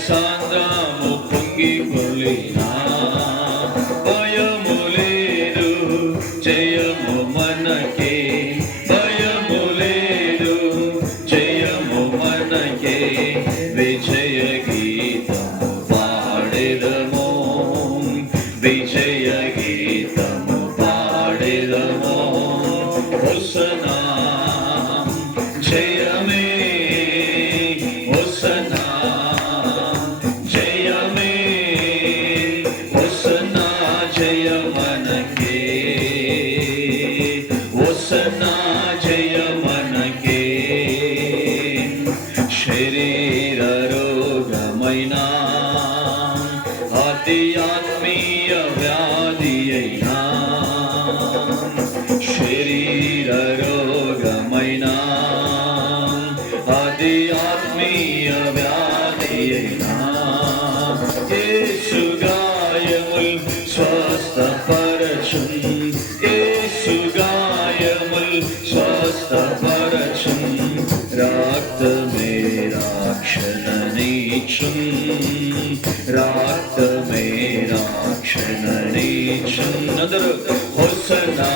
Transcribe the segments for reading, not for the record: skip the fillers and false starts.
సాంద్రము పొంగికొలినా భయము లేదు జయము మనకే భయము లేదు జయము మనకే విజయ గీతము పాడెదము విజయ గీతము పాడెదము హోసన్నా జయమే హోసన్నా జయమే హోసన్నా జయ మనకే హోసన్నా జయ మనకే శరీర రోగమైన అతి ఆత్మీయ వ్యాధి అయినా శరీర రోగమైన అది ఆత్మీయ వ్యాధి అయినా యేసు గాయముల్ స్వస్థపరచున్ యేసు గాయముల్ స్వస్థపరచున్ రక్తమే రక్షణనిచ్చున్ రక్తమే రక్షణనిచ్చున్ అందరూ హోసన్నా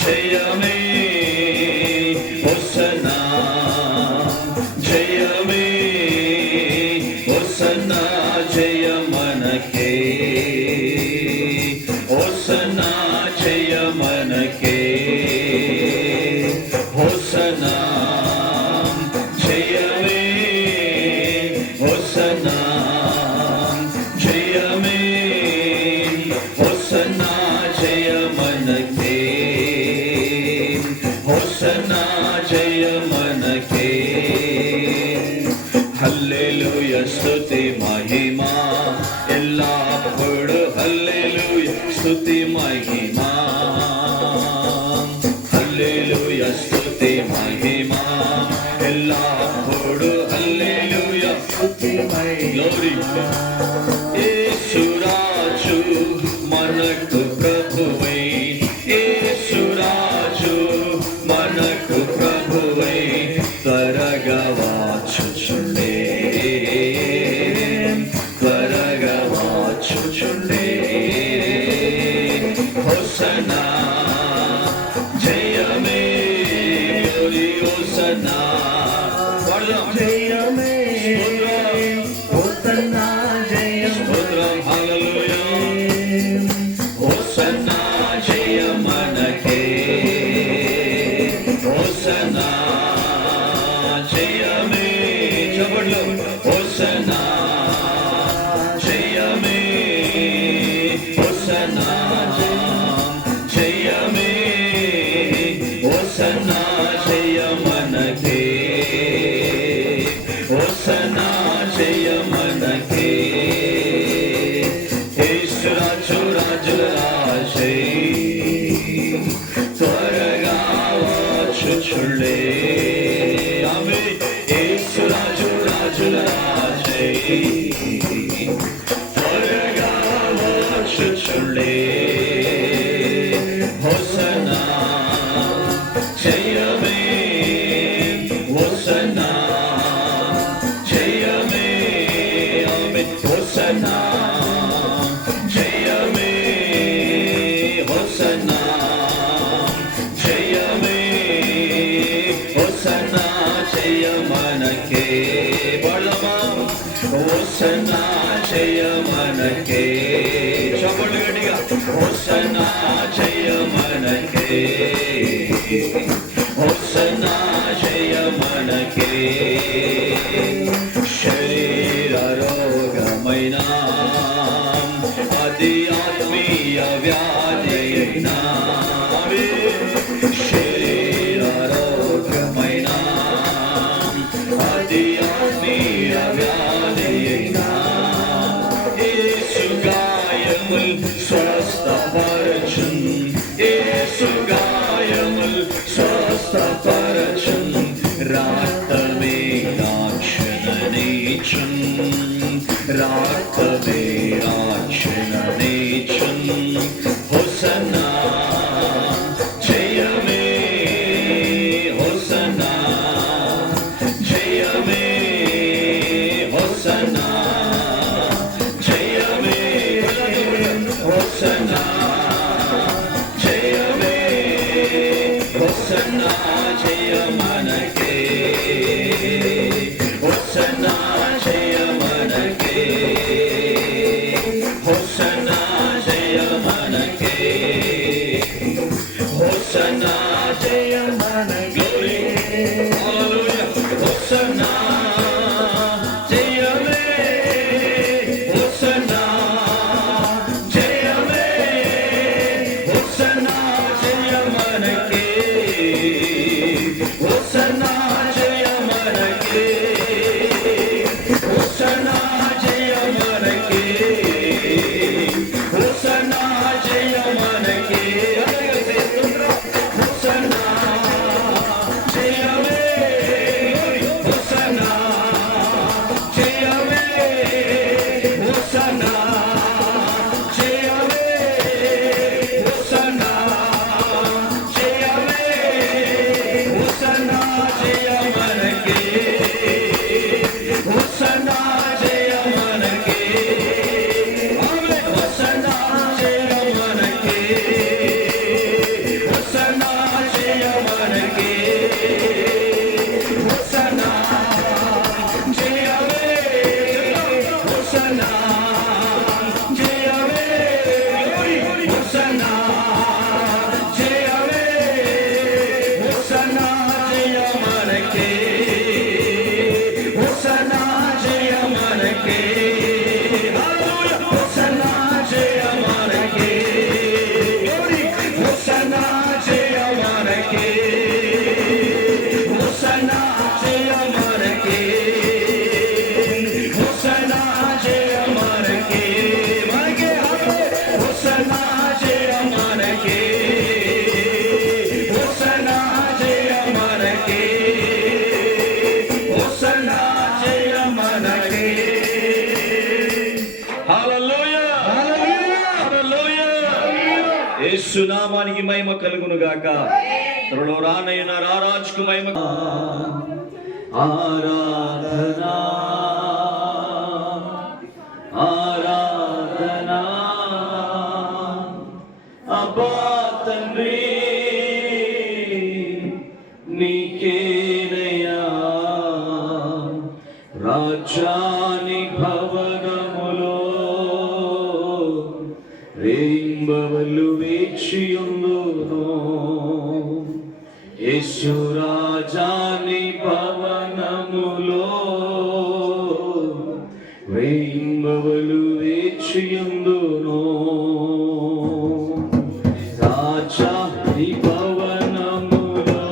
జయమే హోసన్నా జయమే హోసన్నా జయ మనకే హోసన్నా జయ మనకే హోసన్నా జయమే హోసన్నా జయమే హోసన్నా జయ మనకే హోసన్నా జయ మనకే హల్లెలూయ స్తుతి మహిమా ఎల్లప్పుడు హల్లెలూయ స్తుతి మహిమా హల్లెలూయ స్తుతి మహిమా ఎల్లప్పుడు హల్లెలూయ స్తుతి మహిమా యేసు రాజు మనకు ప్రభువై యేసు రాజు మనకు ప్రభువై త్వరగా వచ్చుచుండే త్వరగా వచ్చుచుండే హోసన్నా జయమే హోసన్నా జయమే హోసన్నా జయ స్తోత్రం హల్లెలూయా హోసన్నా జయ మనకే హోసన్నా జయమే చప్పట్లు హోసన్నా జయమే హోసన్నా జయమే హోసన్నా జయ మనకే హోసన్నా జయ మనకే యేసు రాజు రాజుల రాజై త్వరగా వచ్చుచుండే ఆమేన్ యేసు రాజు రాజుల రాజై త్వరగా వచ్చుచుండే హోసన్నా జయమే హోసన్నా జయమే ఆమేన్ హోసన్నా జయమే హోసన్నా జయమే హోసన్నా జయ మనకే బలమా హోసన్నా జయ మనకే చప్పట్లు గట్టిగా హోసన్నా జయ మనకే హోసన్నా జయ మనకే శరీర రోగమైన అది ఆత్మీయ వ్యాధి అయినా శరీర రోగమైన అది ఆత్మీయ వ్యాధి అయినా యేసు గాయముల్ స్వస్థపరచున్ యేసు గాయముల్ స్వస్థపరచున్ రక్తమే రక్షణనిచ్చున్ రక్తమే రక్షణనిచ్చున్ హోసన్నా జయమే హోసన్నా జయమే మనకే హోసన్నా జయ మనకే హోసన్నా జయ మనకే హోసన్నా జయ మనకే హోసన్నా జయ మనకే మనకే హోసన్నా జయ మనకే హోసన్నా జయ మనకే హోసన్నా జయ మనకే హల్లెలూయా హల్లెలూయా యేసు నామానికి మహిమ కలుగును గాక త్వరలో రానయ్యున్న రారాజుకు మహిమ ఆరాధనా ఆరాధనా అబ్బా తండ్రి నీకేనయ్యా రాజాని భవనములో రేయింబవలు వేచియుందును యేసు రాజాని భవనములో రేయింబవలు వేచియుందును రాజా నీ భవనములో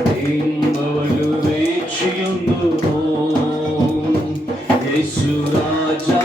రేయింబవలు వేచియుందును యేసు రాజా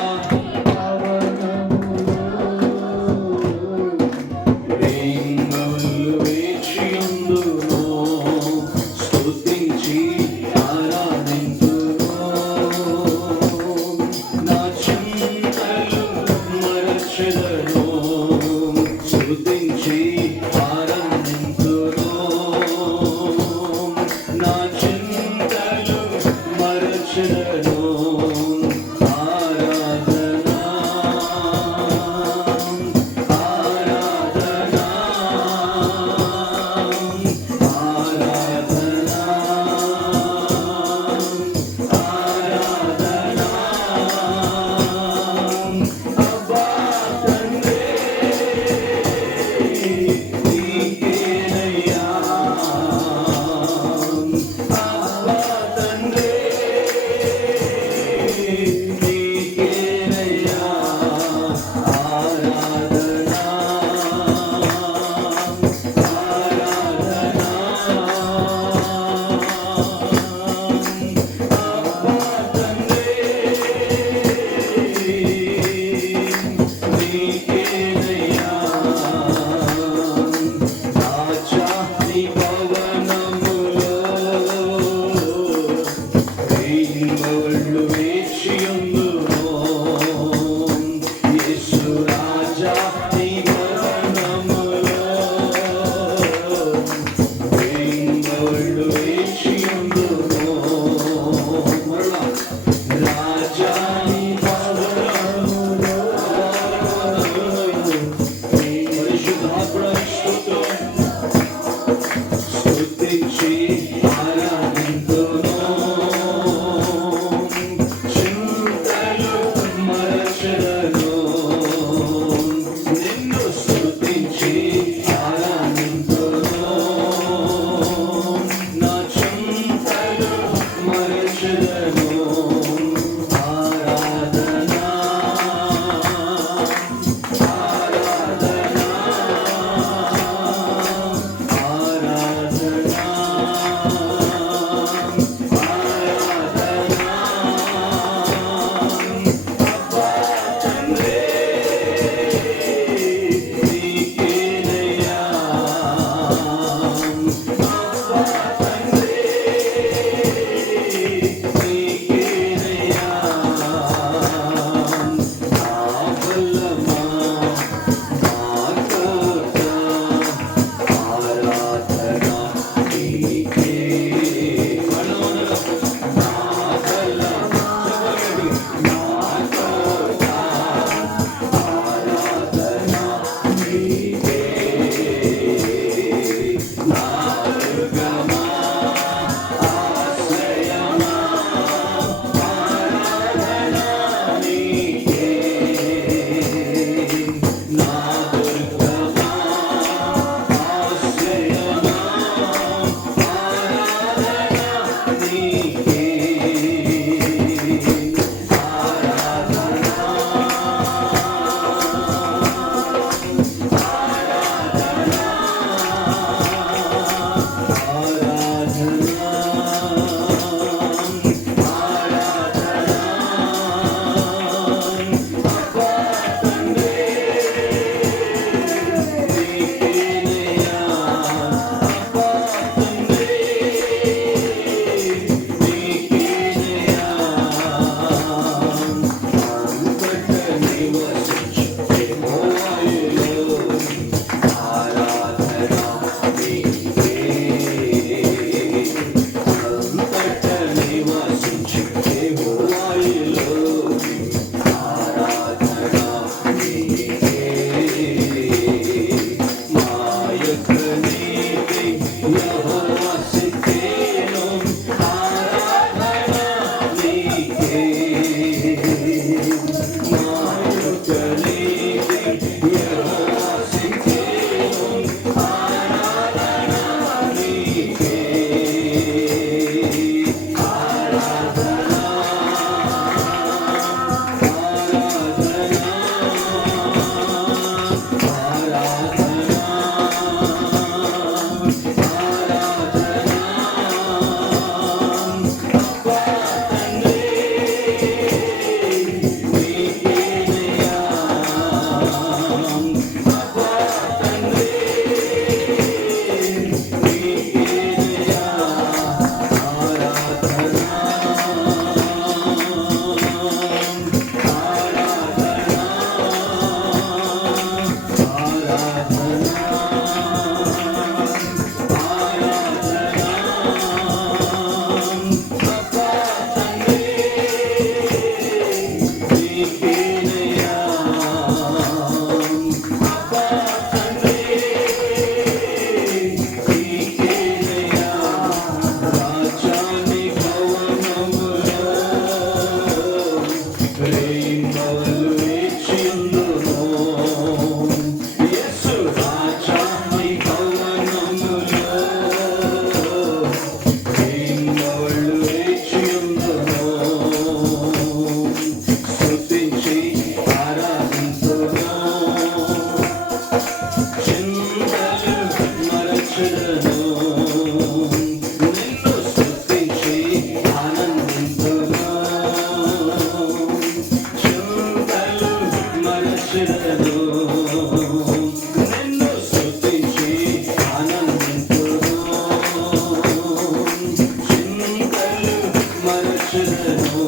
మరచెదను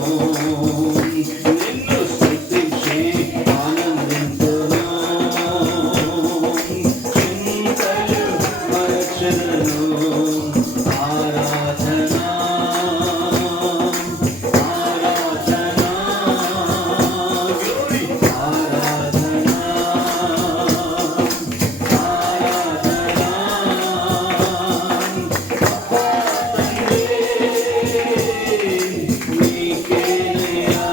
నిన్ను స్తుతించి ఆనందింతును చింతలు మరచెదను ఆరాధన ఆరాధన గ్లోరీ ఆరాధన ఆరాధన నీకేనయ్యా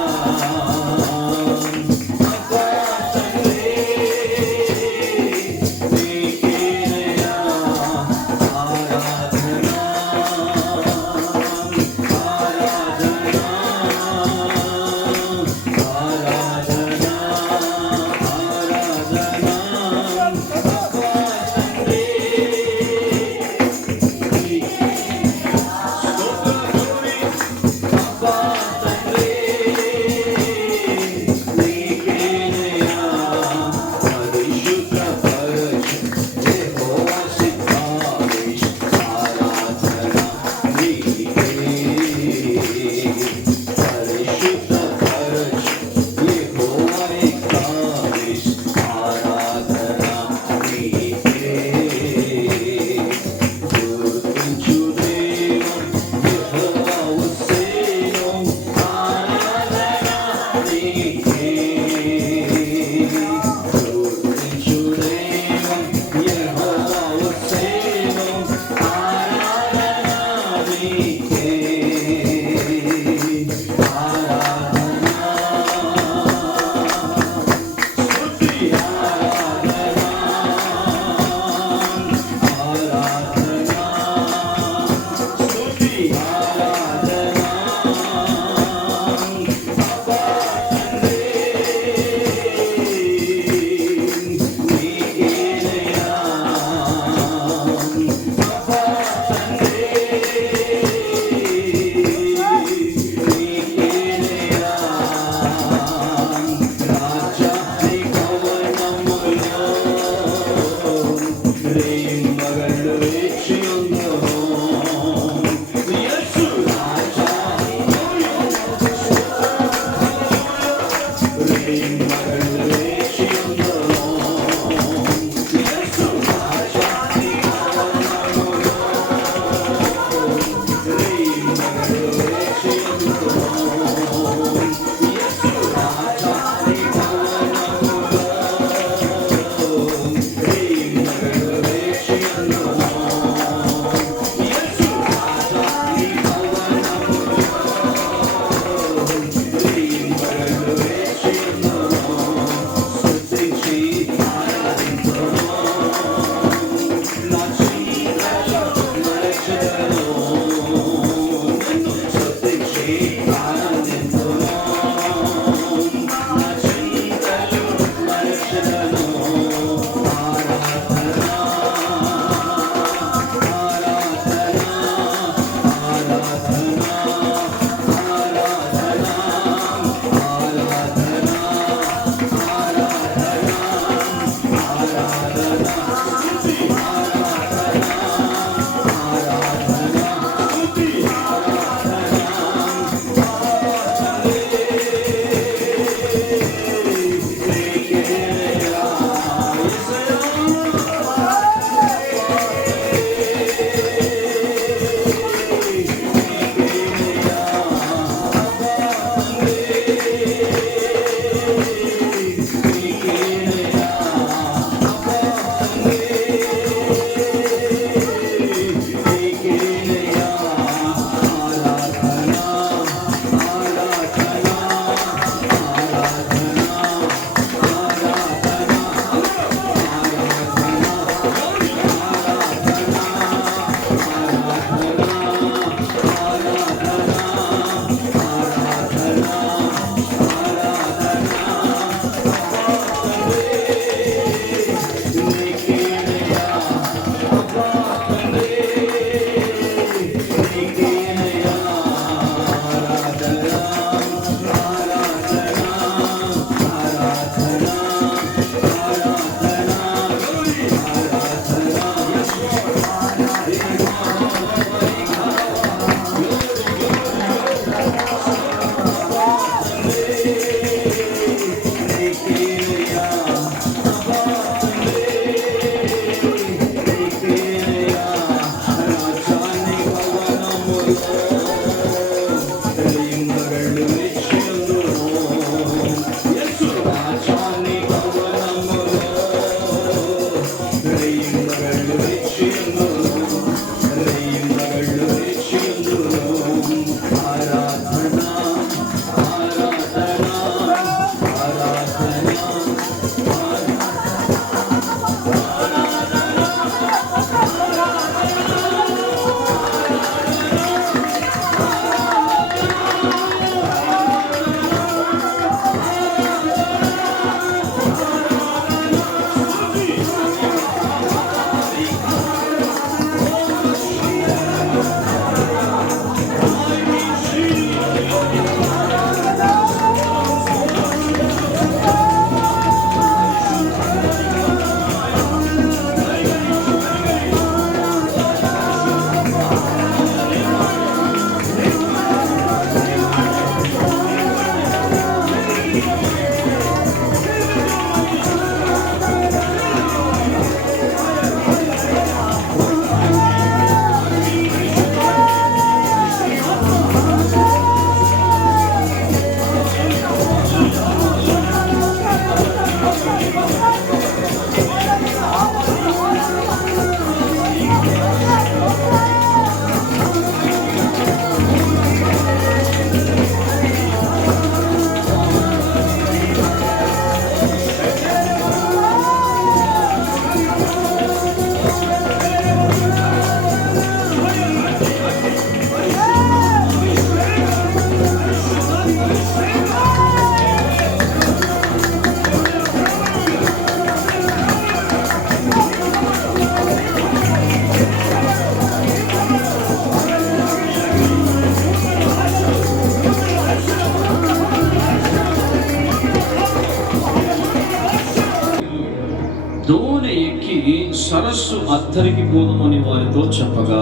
మనస్సు అద్దరికి పోదమని వారితో చెప్పగా,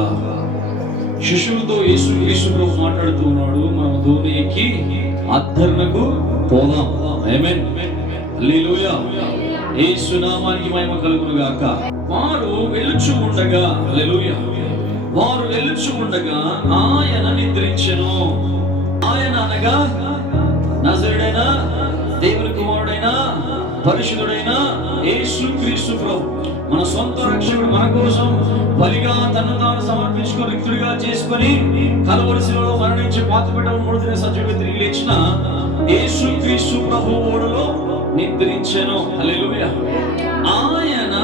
శిష్యులతో యేసు ప్రభు మాట్లాడుతూ ఉన్నాడు, మనం దోణి ఎక్కి అద్దరునకు పోదాం. ఆమేన్, హల్లెలూయా. యేసు నామానికి మహిమ కలుగును గాక. వారు వెళ్ళుచు ఉండగా, హల్లెలూయా, వారు వెళ్ళుచు ఉండగా ఆయన నిద్రించెను. ఆయన అనగా నజరేయుడైన దేవుని కుమారుడైన పరిశుద్ధుడైన యేసు క్రీస్తు ప్రభు, మన సొంత రక్షకుడు, మన కోసం బలిగా తను తాను సమర్పించుకొని రిక్తుడిగా చేసుకొని కలువరి శిలువలో మరణించి పాతిపెట్టబడి మూడో దిన సజీవుడిగా తిరిగి లేచిన యేసు క్రీస్తు ప్రభు ఓడలో నిద్రించెను. హల్లెలూయా. ఆయన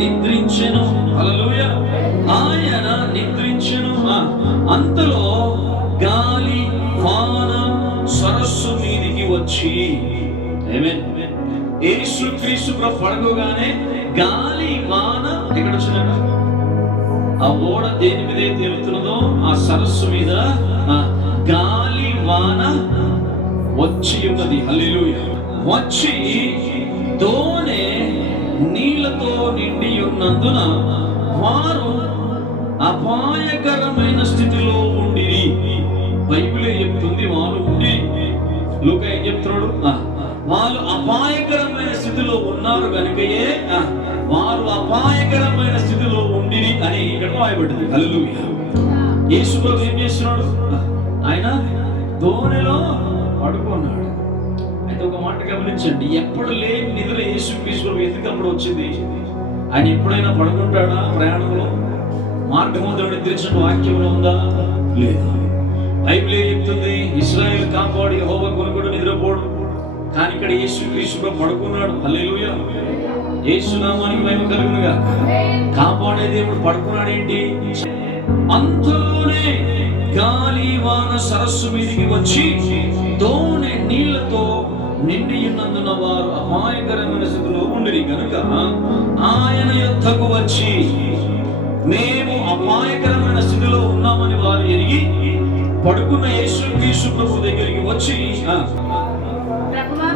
నిద్రించెను. హల్లెలూయా. ఆయన నిద్రించెను. అంతలో గాలి వాన సరస్సు మీదికి వచ్చి, ఆమేన్, యేసు క్రీస్తు ప్రభు పడగగానే గాలి వాన ఎక్కడ వచ్చిందట? ఆ ఓడ దేని మీద తేలుతున్నదో ఆ సరస్సు మీద గాలి వాన వచ్చి ఉన్నది. హల్లెలూయా. వచ్చి దోణి నీళ్లతో నిండి ఉన్నందున వారు అపాయకరమైన స్థితిలో ఉండిరి. బైబిలే చెప్తుంది వాళ్ళు ఉండి. లూకా ఏం చెప్తున్నాడు? వాళ్ళు అపాయకరమైన స్థితిలో ఉన్నారు కనుకయే వారు అపాయకరమైన స్థితిలో ఉండిరి అని ఇక్కడ రాయబడింది. హల్లెలూయా. యేసు ప్రభు ఏం చేస్తున్నాడు? ఆయన దోణిలో పడుకున్నాడు. అయితే ఒక మాట గమనించండి, ఎప్పుడు లేని నిద్ర యేసు క్రీస్తు ప్రభు ఎందుకు అప్పుడు వచ్చింది? ఆయన ఎప్పుడైనా పడుకుంటాడా? ప్రయాణంలో మార్గమంలో నిద్రించిన వాక్యంలో ఉందా? లేదు. బైబిల్ ఏం చెప్తుంది? ఇశ్రాయేలు కాపాడి యెహోవా కొనుగోడు నిద్రపోడు. కానీ ఇక్కడ యేసు క్రీస్తు ప్రభు పడుకున్నాడు. హల్లెలూయా. యేసు నామానికి మహిమ కలుగునుగా. కాపాడే దేవుడు పడుకున్నాడు ఏంటి? అంతలోనే గాలి వాన సరస్సు మీదికి వచ్చి దోణి నీళ్లతో నిండి ఉన్నందున వారు అపాయకరమైన స్థితిలో ఉండిరి కనుక ఆయన యొద్దకు వచ్చి, మేము అపాయకరమైన స్థితిలో ఉన్నామని వారు ఎరిగి పడుకున్న యేసు క్రీస్తు ప్రభు దగ్గరికి వచ్చి,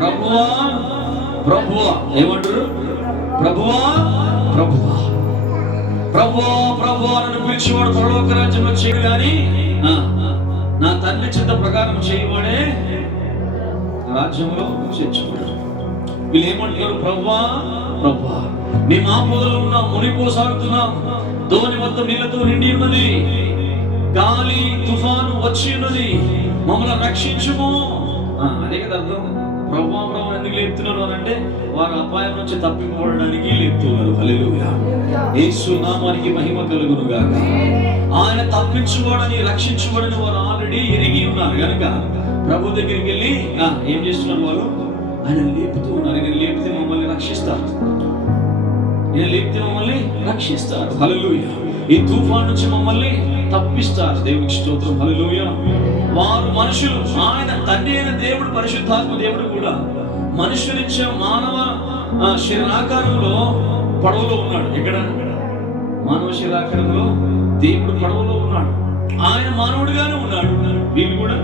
ప్రభువా ప్రభువా, ఏమంటారు? ప్రభువా ప్రభువా ప్రభువా ప్రభువా నన్ను పిలిచేవాడు పరలోక రాజ్యంలో చేయడు కానీ నా తండ్రి చిత్త ప్రకారం చేయవాడే రాజ్యంలో చేర్చుకుంటాడు. వీళ్ళు ఏమంటున్నారు? ప్రభువా ప్రభువా, మేము ఆపదలో ఉన్నాం, మునిపోసాగుతున్నాం, దోణి మొత్తం నీళ్లతో నిండి ఉన్నది, గాలి తుఫాను వచ్చి ఉన్నది, మమ్మల్ని రక్షించుము. అదే కదా అర్థం. ప్రభువా ప్రభువా ఎందుకు లేపుతున్నారు అని అంటే వారు అపాయం నుంచి తప్పిపోవడానికి లేపుతున్నారు. హల్లెలూయా. యేసు నామానికి మహిమ కలుగును గాక. ఆయన తప్పించుకోవడానికి, రక్షించుకోవడానికి వారు ఆల్రెడీ ఎరిగి ఉన్నారు కనుక ప్రభు దగ్గరికి వెళ్ళి ఏం చేస్తున్నారు? వారు ఆయన లేపుతూ ఉన్నారు. నేను లేపితే మమ్మల్ని రక్షిస్తారు, నేను లేపితే మమ్మల్ని రక్షిస్తారు. హల్లెలూయా. ఈ తుఫాన్ నుంచి మమ్మల్ని తప్పిస్తారు. దేవునికి స్తోత్రం. హల్లెలూయా. వారు మనుషులు, ఆయన తండ్రి అయిన దేవుడు, పరిశుద్ధాత్మ దేవుడు కూడా మనుషులిచ్చే మానవ శరీరాకారంలో పడవలో ఉన్నాడు. ఎక్కడ? మానవ శరీరాకారంలో దేవుడు పడవలో ఉన్నాడు. ఆయన మానవుడిగానే ఉన్నాడు, వీళ్ళు కూడా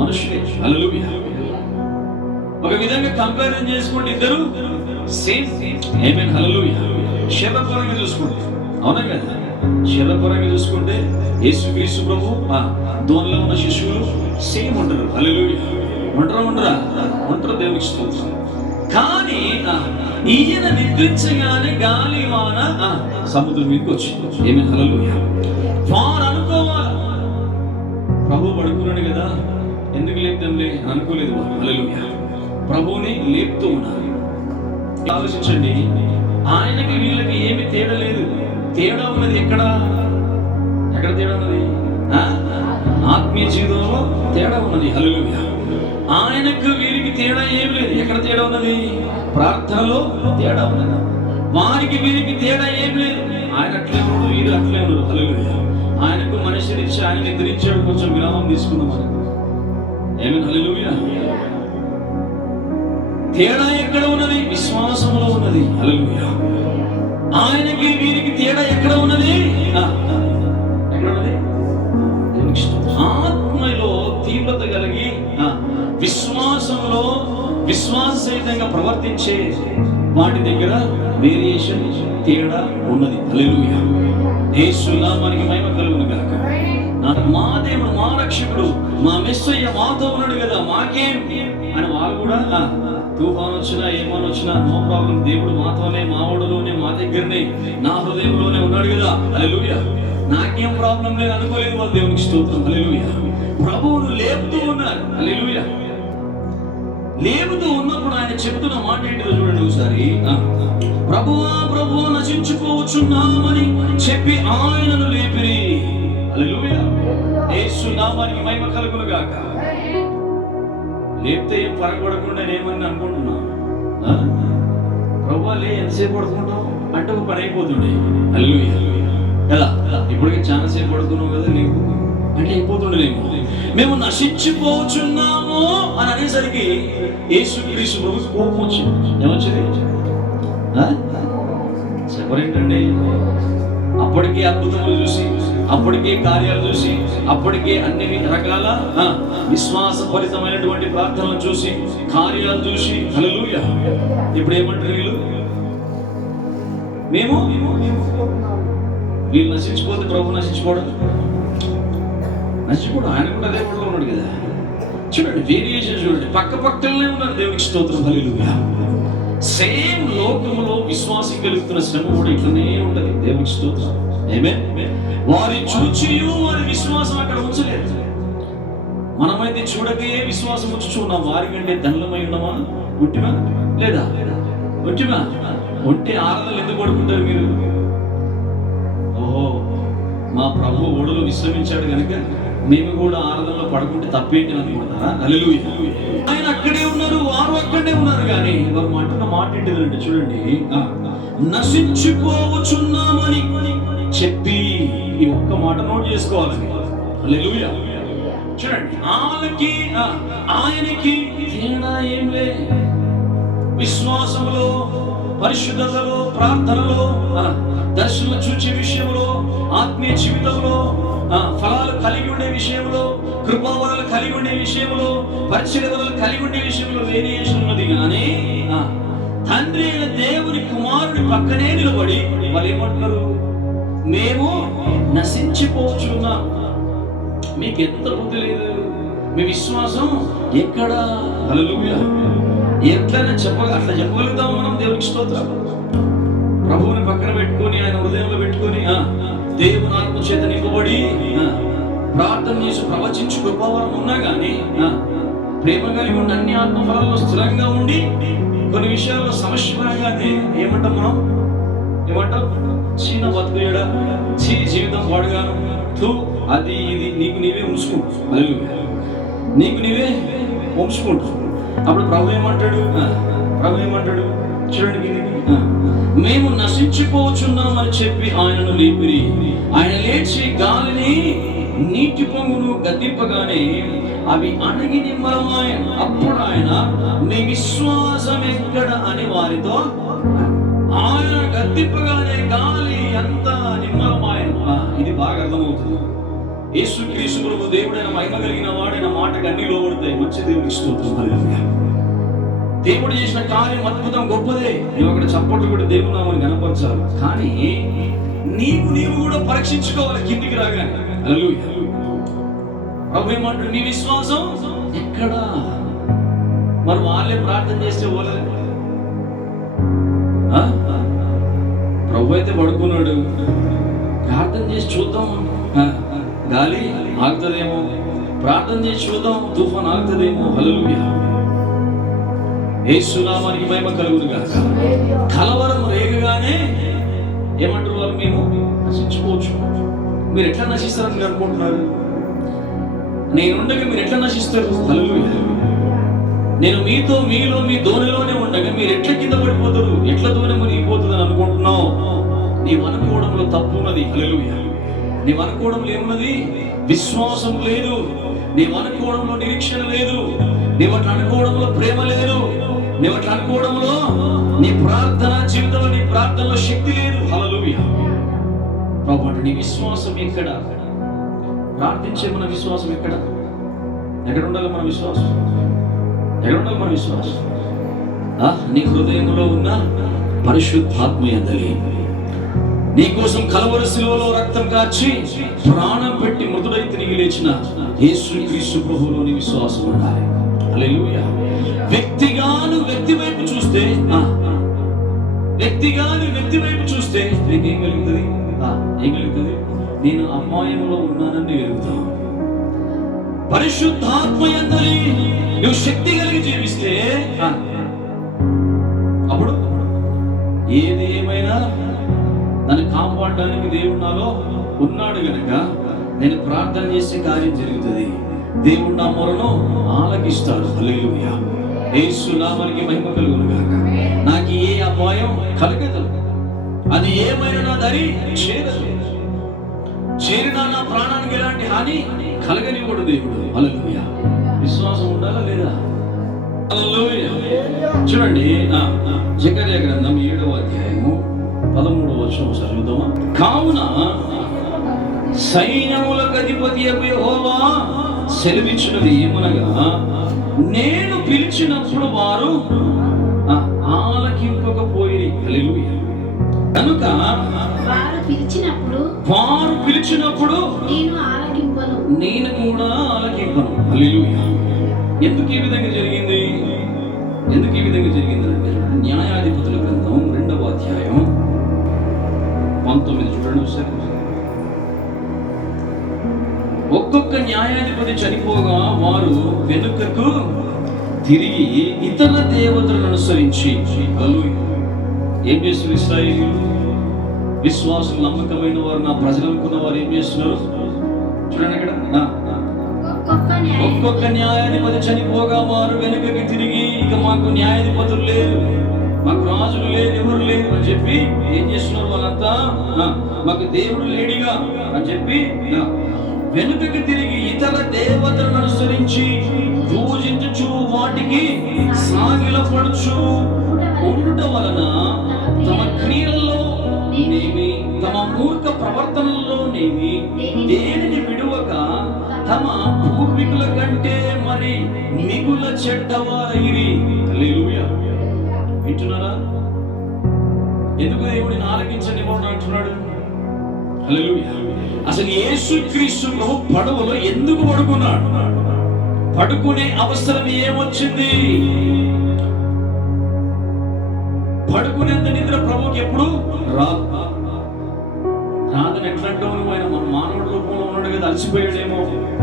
మనుషులే. హల్లెలూయా. ఒక విధంగా కంపారిజన్ చేసుకోండి, ఇద్దరు సేమ్. ఆమేన్, హల్లెలూయా. శరీరపరంగా చూసుకోండి, అవునా కదా? శరీరపరంగా చూసుకుంటే యేసుక్రీస్తు ప్రభు దోణిలో ఉన్న శిష్యులు సేమ్ ఉంటారు. హల్లెలూయా. ఉంటారా? దేవునికి స్తోత్రం. కానీ ఈయన నిద్రించగానే గాలి వాన సముద్రం మీదకి వచ్చింది. ఆమేన్, హల్లెలూయా. వారు అనుకోవాలి ప్రభు పడుకున్నాడు కదా, ఎందుకు లేపుదాంలే అనుకోలేదు వారు. హల్లెలూయా. ప్రభువుని లేపుతూ ఉన్నారు. ఆలోచించండి, ఆయనకి వీళ్ళకి ఏమి తేడా లేదు. తేడా ఉన్నది ఎక్కడ తేడా ఉన్నది? ఆత్మీయ జీవితంలో తేడా ఉన్నది. హల్లెలూయా. ఆయనకు వీరికి తేడా ఏమి లేదు. ఎక్కడ తేడా ఉన్నది? ప్రార్థనలో తేడా ఉన్నది. వారికి వీరికి తేడా ఏమి లేదు. ఆయన అట్లే ఉన్నాడు, వీరు అట్లే ఉన్నారు. హల్లెలూయా. ఆయనకు మనిషి ఇచ్చి ఆయన నిద్రించాడు. కొంచెం విరామం తీసుకుందాం మనకు. ఆమేన్, హల్లెలూయా. తేడా ఎక్కడ ఉన్నది? విశ్వాసంలో ఉన్నది. హల్లెలూయా. ఆయనకి వీరికి తేడా ఎక్కడ ఉన్నది? ఎక్కడ ఉన్నది? ఆత్మలో తీవ్రత కలిగి విశ్వాసంలో విశ్వాసరహితంగా ప్రవర్తించే వాటి దగ్గర వేరియేషన్, తేడా ఉన్నది. హల్లెలూయా. యేసు నామానికి మహిమ కలుగును గాక. మా దేవుడు, మా రక్షకుడు, మా మెస్సయ్య మాతో ఉన్నాడు కదా, మాకేం అని వాళ్ళు కూడా తుఫాను వచ్చినా ఏమని వచ్చినా నో ప్రాబ్లం, దేవుడు మాతోనే, మా ఓడలోనే, మా దగ్గరనే, నా హృదయంలోనే ఉన్నాడు కదా. హల్లెలూయా. నాకేం ప్రాబ్లం లేదు అనుకోలేదు వాళ్ళు. దేవునికి స్తోత్రం. హల్లెలూయా. ప్రభువును లేపుతూ ఉన్నారు. హల్లెలూయా. లేపుతూ ఉన్నప్పుడు ఆయన చెప్తున్న మాట ఏంటో చూడండి ఒకసారి. ప్రభువా ప్రభువా నశించుకోవచ్చున్నామని చెప్పి ఆయనను లేపిరి. హల్లెలూయా. యేసు నామానికి మహిమ కలుగును గాక. లేపితే ఏం పరగబడకుండా నేనేమని అనుకుంటున్నా, ప్రభువా లే ఎంతసేపు పడుకుంటావు అంటే ఒక పని అయిపోతుండే. హల్లెలూయా. కదా ఇప్పటికే చాలా సేపు పడుతున్నావు కదా నీకు అంటే అయిపోతుండే. మేము నశించిపోవచ్చున్నాము అని అనేసరికి యేసుక్రీస్తు ప్రభు కోపం వచ్చింది. ఏమొచ్చింది చెప్పరేంటండి? అప్పటికే అద్భుతములు చూసి, అప్పటికే కార్యాలు చూసి, అప్పటికే అన్ని రకాల విశ్వాసభరితమైనటువంటి ప్రార్థనలు చూసి, కార్యాలు చూసి, హల్లెలూయా. ఇప్పుడు ఏమంటారు వీళ్ళు? మేము వీళ్ళు నశించిపోతే ప్రభు నశించిపోవడం, ఆయన కూడా అదే కూడా ఉన్నాడు కదా. చూడండి వేరియేషన్ చూడండి, పక్క పక్కనే ఉన్నారు. దేవునికి స్తోత్రం. హల్లెలూయా. సేమ్ లోకములో విశ్వాసం కలుగుతున్న శ్రమ కూడా ఇట్లనే ఉంటది. దేవునికి స్తోత్రం. ఆమేన్. వారి చూచియు వారి విశ్వాసం అక్కడ ఉంచలేదు. మనమైతే చూడకే విశ్వాసం ఉంచుచున్నాం. వారి కంటే దండమై ఉన్నామా? ఉంటిమా లేదా? ఉంటిమా? ఉంటే ఆరాధనలు ఎందుకు పడుకుంటారు మీరు? ఓహో, మా ప్రభు ఓడలో విశ్రమించాడు కనుక మేము కూడా ఆరాధనలో పడుకుంటే తప్పేంటి అనుకుంటారా? హల్లెలూయా. ఆయన అక్కడే ఉన్నారు, వారు అక్కడే ఉన్నారు. కానీ వారు అంటున్న మాట ఏంటిదంటే చూడండి, నశించిపోవచ్చున్నామని చెప్పి, ఈ ఒక్క మాట నోట్ చేసుకోవాలని. హల్లెలూయా. చూడండి, వాళ్ళకి ఆయనకి తేడా ఏం లే. విశ్వాసంలో, పరిశుద్ధతలో, ప్రార్థనలో, దర్శనం చూచే విషయంలో, ఆత్మీయ జీవితంలో, ఫలాలు కలిగి ఉండే విషయంలో, కృపావరాలు కలిగి ఉండే విషయంలో, పరిచర్యలు కలిగి ఉండే విషయంలో వేరియేషన్ ఉన్నది. కానీ తండ్రి అయిన దేవుని కుమారుడి పక్కనే నిలబడి వాళ్ళు ఏమంటున్నారు? మేము నశించిపోచున్నాం. మీకు ఎంత బుద్ధి లేదు? మీ విశ్వాసం ఎక్కడ? హల్లెలూయా. ఎట్లైనా అట్లా చెప్పగలుగుతాం మనం. దేవునికి స్తోత్రం. ప్రభువుని పక్కన పెట్టుకొని, ఆయన హృదయంలో పెట్టుకొని, దేవుని ఆత్మ చేత నింపబడి ప్రార్థన చేసి ప్రవచించు కృపావరం ఉన్నా కానీ ప్రేమ కలిగి ఉండి అన్ని ఆత్మ ఫలాల్లో స్థిరంగా ఉండి కొన్ని విషయాల్లో సమస్య రాగానే ఏమంటాం మనం? ఏమంటాం? చిన్న బతుకుడా, చీ జీవితం పాడుగాను, అది ఇది నీకు నీవే ఉంచుకుంటావు. హల్లెలూయా. నీకు నీవే ఉంచుకుంటావు. అప్పుడు ప్రభు ఏమంటాడు? చూడండి, మేము నశించిపోవచ్చున్నామని చెప్పి ఆయనను లేపిరి. ఆయన లేచి గాలిని, నీటి పొంగును గద్దింపగానే అవి అణగి నిమ్మలమాయెను. అప్పుడు ఆయన మీ విశ్వాసం ఎక్కడ అని వారితో, ఆయన గద్దింపగానే గాలి అంతా నిమ్మలమాయెను. ఇది బాగా అర్థమవుతుంది. యేసుక్రీస్తు ప్రభు దేవుడైన మహిమ కలిగిన వాడైన మాటకు అన్ని లోబడతాయి. మంచి దేవునికి స్తోత్రం. హల్లెలూయా. దేవుడు చేసిన కార్యం అద్భుతం, గొప్పదే. నువ్వు అక్కడ చప్పట్లు కూడా దేవుడు నామని కనపరచాలి. కానీ నీవు కూడా పరీక్షించుకోవాలి కిందికి రాగానే. హల్లెలూయా. ప్రభు ఏమంటాడు? నీ విశ్వాసం ఎక్కడ? మరి వాళ్ళే ప్రార్థన చేస్తే పోలే. ప్రభు అయితే పడుకున్నాడు. ప్రార్థన చేసి చూద్దాం, గాలి ఆగుతుందేమో. ప్రార్థన చేసి చూద్దాం, తుఫాన్ ఆగుతుందేమో. హల్లెలూయా. యేసు నామానికి మహిమ కలుగును గాక. కలవరం రేగగానే ఏమంటారు వాళ్ళు? మేము నశించుకోవచ్చు. మీరు ఎట్లా నశిస్తారని మీరు అనుకుంటున్నారు? నేనుండగా మీరు ఎట్లా నశిస్తారు? హల్లెలూయా. నేను మీతో, మీలో, మీ దోణిలోనే ఉండగా మీరు ఎట్లా కింద పడిపోతారు? ఎట్లా దోణి మునిగిపోతుంది అని అనుకుంటున్నావు? నీవు అనుకోవడంలో తప్పు ఉన్నది. హల్లెలూయా. నీవు అనుకోవడంలో ఏమున్నది? విశ్వాసం లేదు. నీవు అనుకోవడంలో నిరీక్షణ లేదు. నీవు అట్లా అనుకోవడంలో ప్రేమ లేదు. నీవు అట్లా అనుకోవడంలో నీ ప్రార్థన జీవితంలో, నీ ప్రార్థనలో శక్తి లేదు. హల్లెలూయా. ప్రభువా, నీ విశ్వాసం ఎక్కడ? ప్రార్థించే మన విశ్వాసం ఎక్కడ? ఎక్కడ ఉండాలి మన విశ్వాసం? ఎక్కడ ఉండాలి మన విశ్వాసం? నీ హృదయంలో ఉన్న పరిశుద్ధాత్మ యందలి నీ కోసం కలవరి శిలువలో రక్తం కార్చి ప్రాణం పెట్టి మృతుడై తిరిగి లేచిన యేసుక్రీస్తు ప్రభువులోని విశ్వాసం ఉండాలి. హల్లెలూయా. వ్యక్తిగాను వ్యక్తి వైపు చూస్తే నీకేం కలుగుతుంది? ఏం కలుగుతుంది? నేను అమ్మాయంలో ఉన్నానని వెలుగుతావు. పరిశుద్ధాత్మ యందలి నువ్వు శక్తి కలిగి జీవిస్తే అప్పుడు ఏది ఏమైనా నన్ను కాపాడడానికి దేవుడు నాలో ఉన్నాడు గనక నేను ప్రార్థన చేసే కార్యం జరుగుతుంది. దేవుడు నా మొరను ఆలకిస్తాడు. హల్లెలూయా. యేసు నామానికి మహిమ కలుగును గాక. నాకు ఏ అపాయం కలగదు, అది ఏమైనా నా దరి చేరినా నా ప్రాణానికి ఎలాంటి హాని కలగనివ్వడు దేవుడు. హల్లెలూయా. విశ్వాసం ఉండాలా లేదా? హల్లెలూయా. చూడండి, జకర్యా గ్రంథం 7వ అధ్యాయము 13వ వచనం చదువుదామా? కావున సైన్యములకు అధిపతి యెహోవా సెలవిచ్చినది ఏమనగా, నేను పిలిచినప్పుడు వారు ఆలకింపకపోయిరి. హల్లెలూయా. కనుక వారు పిలిచినప్పుడు నేను కూడా ఆలకింపను. హల్లెలూయా. ఎందుకు ఈ విధంగా జరిగింది? అంటే న్యాయాధిపతుల గ్రంథం 2వ అధ్యాయం 19 చూడండి ఒకసారి. ఒక్కొక్క న్యాయాధిపతి చనిపోగా వారు వెనుకకు తిరిగి ఇతర దేవతలను అనుసరించి ఏం చేస్తున్నారు? ఇశ్రాయేలీయులు విశ్వాసులు, నమ్మకమైన వారు, నా ప్రజలు అనుకున్న వారు ఏం చేస్తున్నారు? చూడండి ఇక్కడ, ఒక్కొక్క న్యాయాధిపతి చనిపోగా వారు వెనుకకి తిరిగి, ఇక మాకు న్యాయాధిపతులు లేరు, మాకు రాజులు లేరు, ఎవరు లేరు అని చెప్పి ఏం చేస్తున్నారు? వాళ్ళంతా మాకు దేవుడు లేడిగా అని చెప్పి వెనుకకి తిరిగి ఇతర దేవతలను అనుసరించి పూజించుచు వాటికి సాగిలపడుచు ఉండుట వలన తమ క్రియల్లో నేమి తమ మూర్ఖ ప్రవర్తనలో నేమి దేనిని విడువక తమ పూర్వీకుల కంటే మరి మిగుల చెడ్డవారైరి. హల్లెలూయా. వింటున్నారా? ఎందుకు దేవుడిని ఆలకించనివ్వడు అంటున్నాడు? హల్లెలూయా. అసలు యేసుక్రీస్తు ప్రభు పడవలో ఎందుకు పడుకున్నాడు? పడుకునే అవసరం ఏమొచ్చింది? పడుకునేంత నిద్ర ప్రభుకి ఎప్పుడు రాదని ఎట్లంటే ఆయన మన మానవుడి రూపంలో ఉన్నాడు కదా, అలసిపోయాడేమో,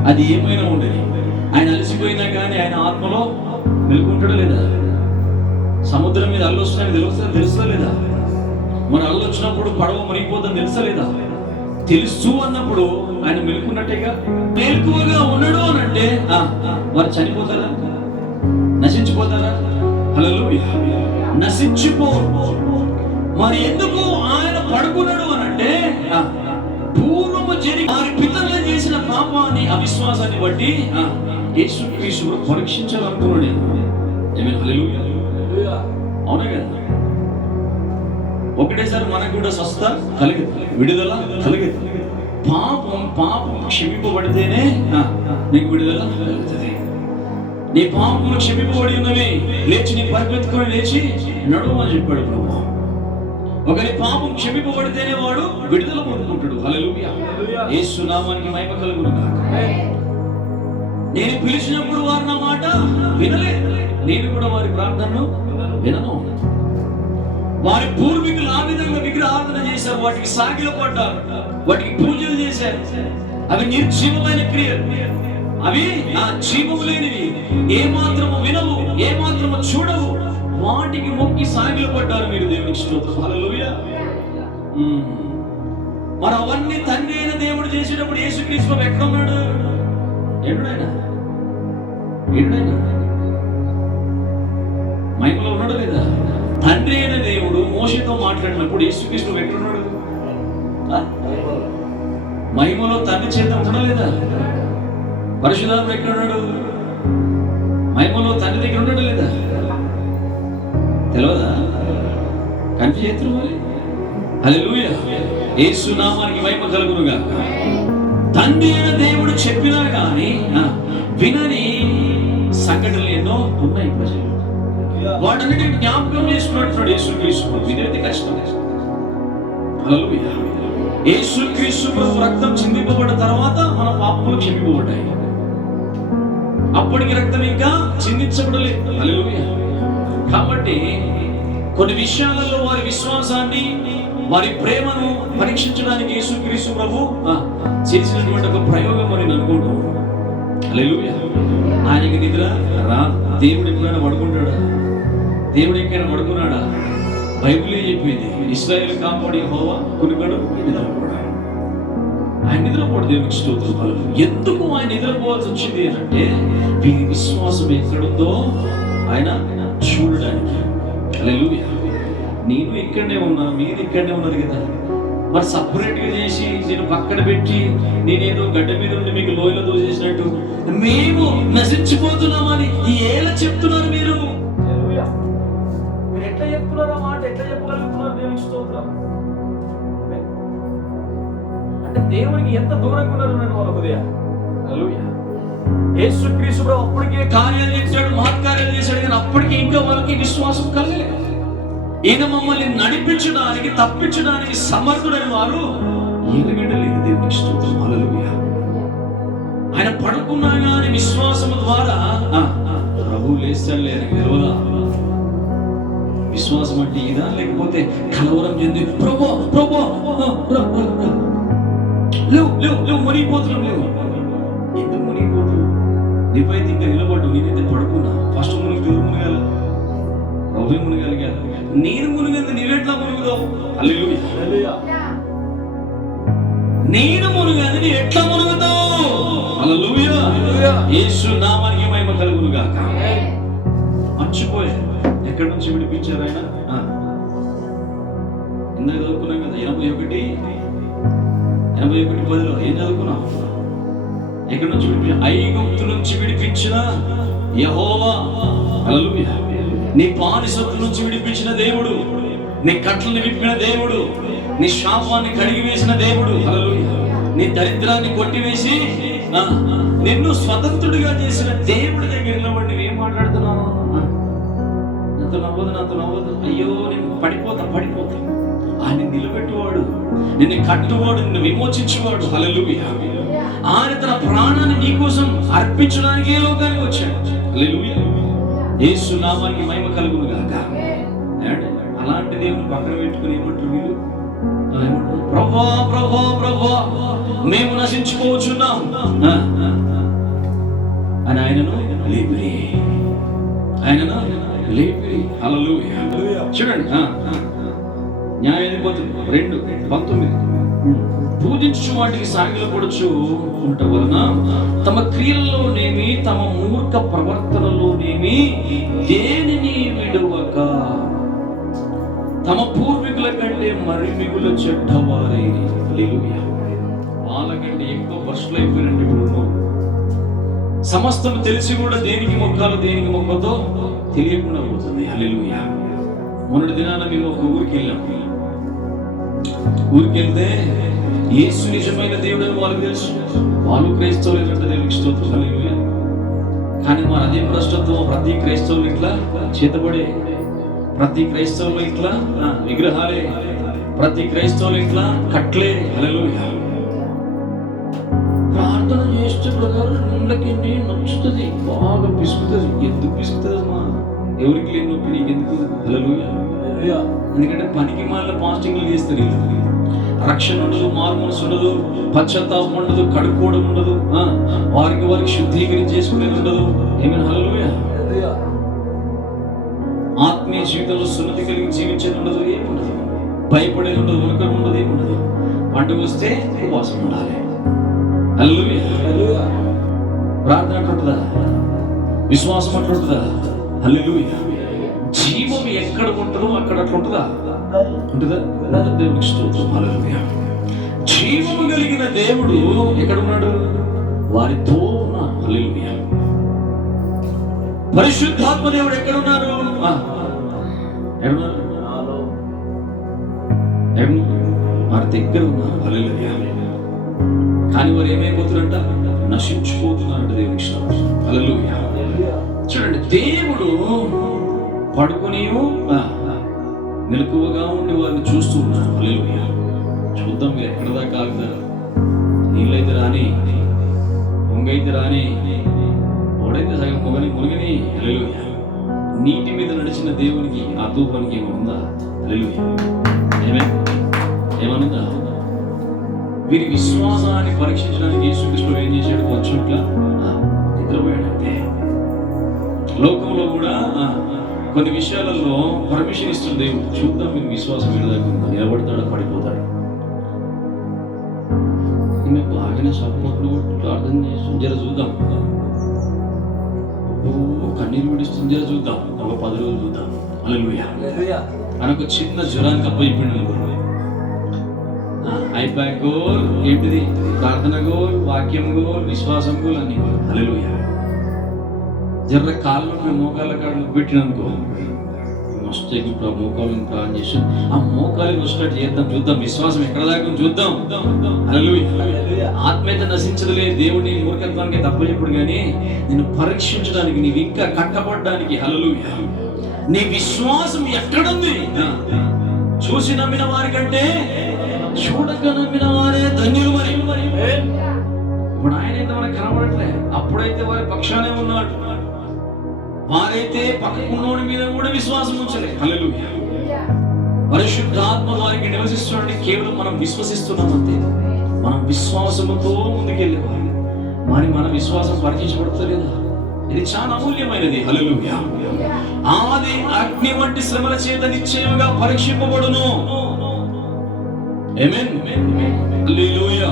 అది ఏమైనా ఉండేది. ఆయన అలసిపోయినా కానీ ఆయన ఆత్మలో మెలుకుంటాడా లేదా? సముద్రం మీద అల్లు వస్తున్నాయని తెలుస్తా లేదా? మరి అల్లు వచ్చినప్పుడు పడవ మునిగిపోతుందని తెలుసా లేదా? తెలుసు అన్నప్పుడు ఆయన మెలుకున్నట్టేగా. మెలకువగా ఉన్నాడు అని అంటే వారు చనిపోతారా? నశించిపోతారా? హల్లెలూయా. నశించిపోరు. మరి ఎందుకు ఆయన పడుకున్నాడు అని అంటే పూర్వము జరిగి వారి పితరులు చేసిన పాపాన్ని, అవిశ్వాసాన్ని బట్టి యేసుక్రీస్తు పరీక్షించాలనుకున్నాడు. హల్లెలూయా. అవునా కదా? ఒకటేసారి మనకు కూడా స్వస్థ కలిగదు, విడుదల కలిగదు. పాపం క్షమింపబడితేనే నీకు విడుదల కలుగుతుంది. నీ పాపములు క్షమింపబడి ఉన్నవి, లేచి నీ పరిగెత్తుకొని లేచి నడువు అని చెప్పాడు ప్రభు. ఒకరి పాపం క్షమింపబడితేనే వాడు విడుదల పొందుకుంటాడు. హల్లెలూయా. యేసు నామానికి మహిమ కలుగును గాక. నేను పిలిచినప్పుడు వారు నా మాట వినలేదు, నేను కూడా వారి ప్రార్థనను వినను. వారి పూర్వీకులు ఆ విధంగా విగ్రహారాధన చేశారు, వాటికి సాగిల పడ్డారు, వాటికి పూజలు చేశారు. అవి నిర్జీవమైన క్రియలు, అవి జీవము లేనివి, ఏమాత్రము వినవు, ఏమాత్రము చూడవు. వాటికి మొక్కి సాగిల పడ్డారు. మీరు దేవునికి స్తోత్రం. హల్లెలూయా. మరి అవన్నీ తండ్రి అయిన దేవుడు చేసేటప్పుడు యేసుక్రీస్తు ఎక్కడ ఉన్నాడు? ఎక్కడైనా మహిమలో ఉన్నాడు లేదా? తండ్రి అయిన దేవుడు మోషేతో మాట్లాడినప్పుడు యేసుక్రీస్తు ఎక్కడున్నాడు? మహిమలో తండ్రి చేత ఉండడం లేదా? పరిశుద్ధాత్మ ఎక్కడున్నాడు? మహిమలో తండ్రి దగ్గర ఉండడం లేదా? తెలియదా? కన్ఫ్యూజ్ చేతులు మరి. హల్లెలూయా. యేసు నామానికి మహిమ కలుగును గాక. తండ్రి అయిన దేవుడు చెప్పినా కానీ వినని సంఘటనలు ఎన్నో ఉన్నాయి ప్రజలు. వాటన్నిటిని జ్ఞాపకం చేసుకున్నట్టున్నాడు యేసుక్రీస్తు. ఇదైతే కష్టం. హల్లెలూయా. యేసుక్రీస్తు ప్రభు రక్తం చిందింపబడిన తర్వాత మన పాపములు క్షమింపబడ్డాయి. అప్పటికి రక్తం ఇంకా చిందించబడలేదు. హల్లెలూయా. కాబట్టి కొన్ని విషయాలలో వారి విశ్వాసాన్ని, వారి ప్రేమను పరీక్షించడానికి యేసుక్రీస్తు ప్రభు చేసినటువంటి ఒక ప్రయోగం అని అనుకుంటాం. హల్లెలూయా. ఆయనకి నిద్ర రా. దేవుడు ఎప్పుడైనా పడుకుంటాడా? దేవుడు ఎక్కడైనా పడుకున్నాడా? బైబిలే చెప్పింది, ఇశ్రాయేలు కాపాడి యెహోవా కునుకడు నిద్రపోడు. ఆయన నిద్రపోడు. దేవునికి స్తోత్రం. ఎందుకు ఆయన నిద్రపోవాల్సి వచ్చింది అంటే వీరి విశ్వాసం ఎక్కడుందో ఆయన చూడడానికి. హల్లెలూయా. నేను ఇక్కడనే ఉన్నా, మీరు ఇక్కడనే ఉన్నారు కదా. మరి సపరేట్ గా చేసి నేను పక్కన పెట్టి నేనేదో గడ్డ మీద ఉండి మీకు లోయలో దోసేసినట్టు మేము నశించిపోతున్నామని ఎలా చెప్తున్నారు మీరు? మీరు ఎట్లా చెప్తున్నారు? ఆ మాట ఎట్లా చెప్పగలుగుతున్నారు? దేవునికి స్తోత్రం. అంటే దేవునికి ఎంత దూరంగా ఉన్నారు వాళ్ళ హృదయ. హల్లెలూయా. యేసుక్రీస్తు ప్రభు అప్పటికే కార్యాలు చేశాడు, మహత్కార్యాలు చేశాడు, కానీ అప్పటికి ఇంకా వాళ్ళకి విశ్వాసం కలగలేదు. ఈయన మమ్మల్ని నడిపించడానికి, తప్పించడానికి సమర్థుడైన వారు ఎరగడలేదు. దేవునికి స్తోత్రం. హల్లెలూయా. ఆయన పడుకున్నా కానీ విశ్వాసం ద్వారా ప్రభు లేస్తాడులే అని గెలవలా. విశ్వాసం అంటే ఇదా? లేకపోతే కలవరం చెంది ప్రభు ప్రభు లేవు లేవు లేవు మునిగిపోతున్నాం. లేవు. ఎందుకు మునిగిపోతు? నీపైతే ఇంకా నిలబడ్డు, నేనైతే పడుకున్నా. ఫస్ట్ మునిగాల ప్రభు మునిగలిగాను. నేను మునిగంది నీవెట్లా మునుగుదావు? హల్లెలూయా. నేను మునిగంది నీ ఎట్లా మునుగుతావు? హల్లెలూయా. యేసు నామానికి మహిమ కలుగును గాక. మర్చిపోయారు ఎక్కడి నుంచి విడిపించారు ఆయన. ఇందాక చదువుకున్నాం కదా 81:10 ఏం చదువుకున్నాం? ఎక్కడి నుంచి విడిపించారు? ఐగుప్తు నుంచి విడిపించిన యెహోవా. హల్లెలూయా. నీ బానిసత్వ నుంచి విడిపించిన దేవుడు, నీ కట్లను విప్పిన దేవుడు, నీ శాపాన్ని కడిగి వేసిన దేవుడు. హల్లెలూయా. నీ దరిద్రాన్ని కొట్టివేసి నిన్ను స్వతంత్రుడిగా చేసిన దేవుడి దగ్గర నిలబడి నువ్వేం మాట్లాడుతున్నావు? నాతో నవ్వదు. అయ్యో నేను పడిపోతా. ఆయన నిలబెట్టువాడు, నిన్ను కట్టువాడు, నిన్ను విమోచించేవాడు. హల్లెలూయా. ఆయన తన ప్రాణాన్ని నీకోసం అర్పించడానికి ఏ లోకానికి వచ్చాడు. హల్లెలూయా. యేసు నామానికి మహిమ కలుగును గాక. అలాంటి దేవుని పక్కన పెట్టుకుని ఏమంటారు వీళ్ళు? ప్రభువా ప్రభువా ప్రభువా మేము నశించుకోవచ్చున్నాం అని ఆయనను లేపిరి. హల్లెలూయా. చూడండి న్యాయాధిపతులు 2:19 పూజించు వాటికి సాగిలపడుచు ఉంట వలన తమ క్రియల్లోనేమి తమ మూర్ఖ ప్రవర్తనలోనేమి దేనిని విడువక తమ పూర్వీకుల కంటే మరి మిగుల చెడ్డవారే. హల్లెలూయా. వాళ్ళకంటే ఎక్కువ బస్సులు అయిపోయినట్టు ఇప్పుడు సమస్తం తెలిసి కూడా దేనికి మొక్కాలో దేనికి మొక్కతో తెలియకుండా పోతుంది. హల్లెలూయా. మొన్నటి దినాన మేము ఒక ఊరికి వెళ్తే యేసు నిజమైన దేవుడని వాళ్ళకి తెలుసు. వాళ్ళు క్రైస్తవులు ఏంటంటే దేవునికి స్తోత్రం. హల్లెలూయా. కానీ మరి అదే భ్రష్టత్వం ప్రతి క్రైస్తవులు ఇట్లా చేతబడే, ప్రతి క్రైస్తవులు ఇట్లా విగ్రహాలే, ప్రతి క్రైస్తవులు ఇట్లా కట్లే. హల్లెలూయా. ప్రార్థన చేస్తే ప్రకారం నీళ్ళకి నచ్చుతుంది, బాగా పిసుకుతుంది. ఎందుకు పిసుకుతుంది అమ్మా? ఎవరికి లేని నొప్పి నీకెందుకు? హల్లెలూయా. ఎందుకంటే పనికి మాల పాస్టింగ్లు చేస్తారు. రక్షణ ఉండదు, మార్మల్స్ ఉండదు, పశ్చాత్తాపం ఉండదు, కడుక్కోవడం ఉండదు, వారికి శుద్ధీకరించేసుకునేది ఉండదు. ఏమైనా? హల్లెలూయా. ఆత్మీయ జీవితంలో సున్నతి కలిగి జీవించేది ఉండదు, ఏముండదు. భయపడేది ఉండదు, ఉరకడం ఉండదు, ఏముండదు. పండుగ వస్తే ఉపవాసం ఉండాలి. హల్లెలూయా. ప్రార్థన అట్లుంటుందా? విశ్వాసం అట్లుంటుందా? హల్లెలూయా. జీవం ఎక్కడ ఉంటుందో అక్కడ అట్లుంటుందా? ఉంటుందా? దేవునికి స్తోత్రం. హల్లెలూయా. జీవము కలిగిన దేవుడు ఎక్కడ ఉన్నాడు? వారితో ఉన్నాడు. హల్లెలూయా. పరిశుద్ధాత్మ దేవుడు ఎక్కడున్నారు? వారి దగ్గర ఉన్నారు. హల్లెలూయా. కానీ వారు ఏమైపోతున్నారంట? నశించిపోతున్నారంట. దేవునికి స్తోత్రం. హల్లెలూయా. చూడండి, దేవుడు పడుకుని మెలకువగా ఉండి వారిని చూస్తూ ఉన్నాను. హల్లెలూయా. చూద్దాం మీరు ఎక్కడ దాకా ఆగుతారు. నీళ్ళైతే రాని, పొంగైతే రాని, ఓడైతే సగం పొగని మునిగని. హల్లెలూయా. నీటి మీద నడిచిన దేవునికి ఆ తూపానికి ఏమనుందా? హల్లెలూయా. ఏమనుందా? వీరి విశ్వాసాన్ని పరీక్షించడానికి యేసుక్రీస్తు ఏం చేశాడు? కొంచెం ఇట్లా నిద్రపోయాడంతే. లోకంలో కూడా కొన్ని విషయాలలో పర్మిషన్ ఇస్తుంది దేవుడు. చూద్దాం మీరు విశ్వాసం ఎడదాకా నిలబడతాడా పడిపోతాడు. ఈమె బాగానే సపోర్ట్లు ప్రార్థన చేస్తుంది, జర చూద్దాం. కన్నీరు విడిస్తుంది, జర చూద్దాం. ఒక 10 రోజులు చూద్దాం. హల్లెలూయా. అని ఒక చిన్న జ్వరానికి అప్పయిపోయింది. అయిపోయి గోల్ ఏంటిది? ప్రార్థన గోల్, వాక్యం గోల్, విశ్వాసం గోల్ అన్ని గోల్. హల్లెలూయా. జర్ర కాళ్ళను మోకాళ్ళ కాళ్ళు పెట్టిననుకో మస్తు ఇప్పుడు ఆ మోకాళ్ళని ప్రార్థన చేసి ఆ మోకాళ్ళని వచ్చినట్టు చేద్దాం, చూద్దాం. విశ్వాసం ఎక్కడ దాకా చూద్దాం. హల్లెలూయా. ఆత్మీయత నశించదులే. దేవుడిని మూర్ఖత్వానికి తప్పచెప్పుడు కానీ నిన్ను పరీక్షించడానికి, నీవు ఇంకా కట్టబడడానికి. హల్లెలూయా. నీ విశ్వాసం ఎక్కడుంది? చూసి నమ్మిన వారి కంటే చూడక నమ్మిన వారే ధన్యులు. మరి ఇప్పుడు ఆయన అయితే మనకు కనబడట్లే. అప్పుడైతే వారి పక్షానే ఉన్నాడు. వారైతే పక్కకున్నోడి మీద కూడా విశ్వాసం ఉంచలే. హల్లెలూయా. పరిశుద్ధాత్మ వారికి నివసిస్తున్నాడు. కేవలం మనం విశ్వసిస్తున్నాం అంతే. మనం విశ్వాసముతో ముందుకెళ్ళేవారు. మరి మన విశ్వాసం పరీక్షించబడతలేదా? ఇది చాలా అమూల్యమైనది. హల్లెలూయా. ఆది అగ్ని వంటి శ్రమల చేత నిశ్చయముగా పరీక్షింపబడును. ఆమేన్. హల్లెలూయా.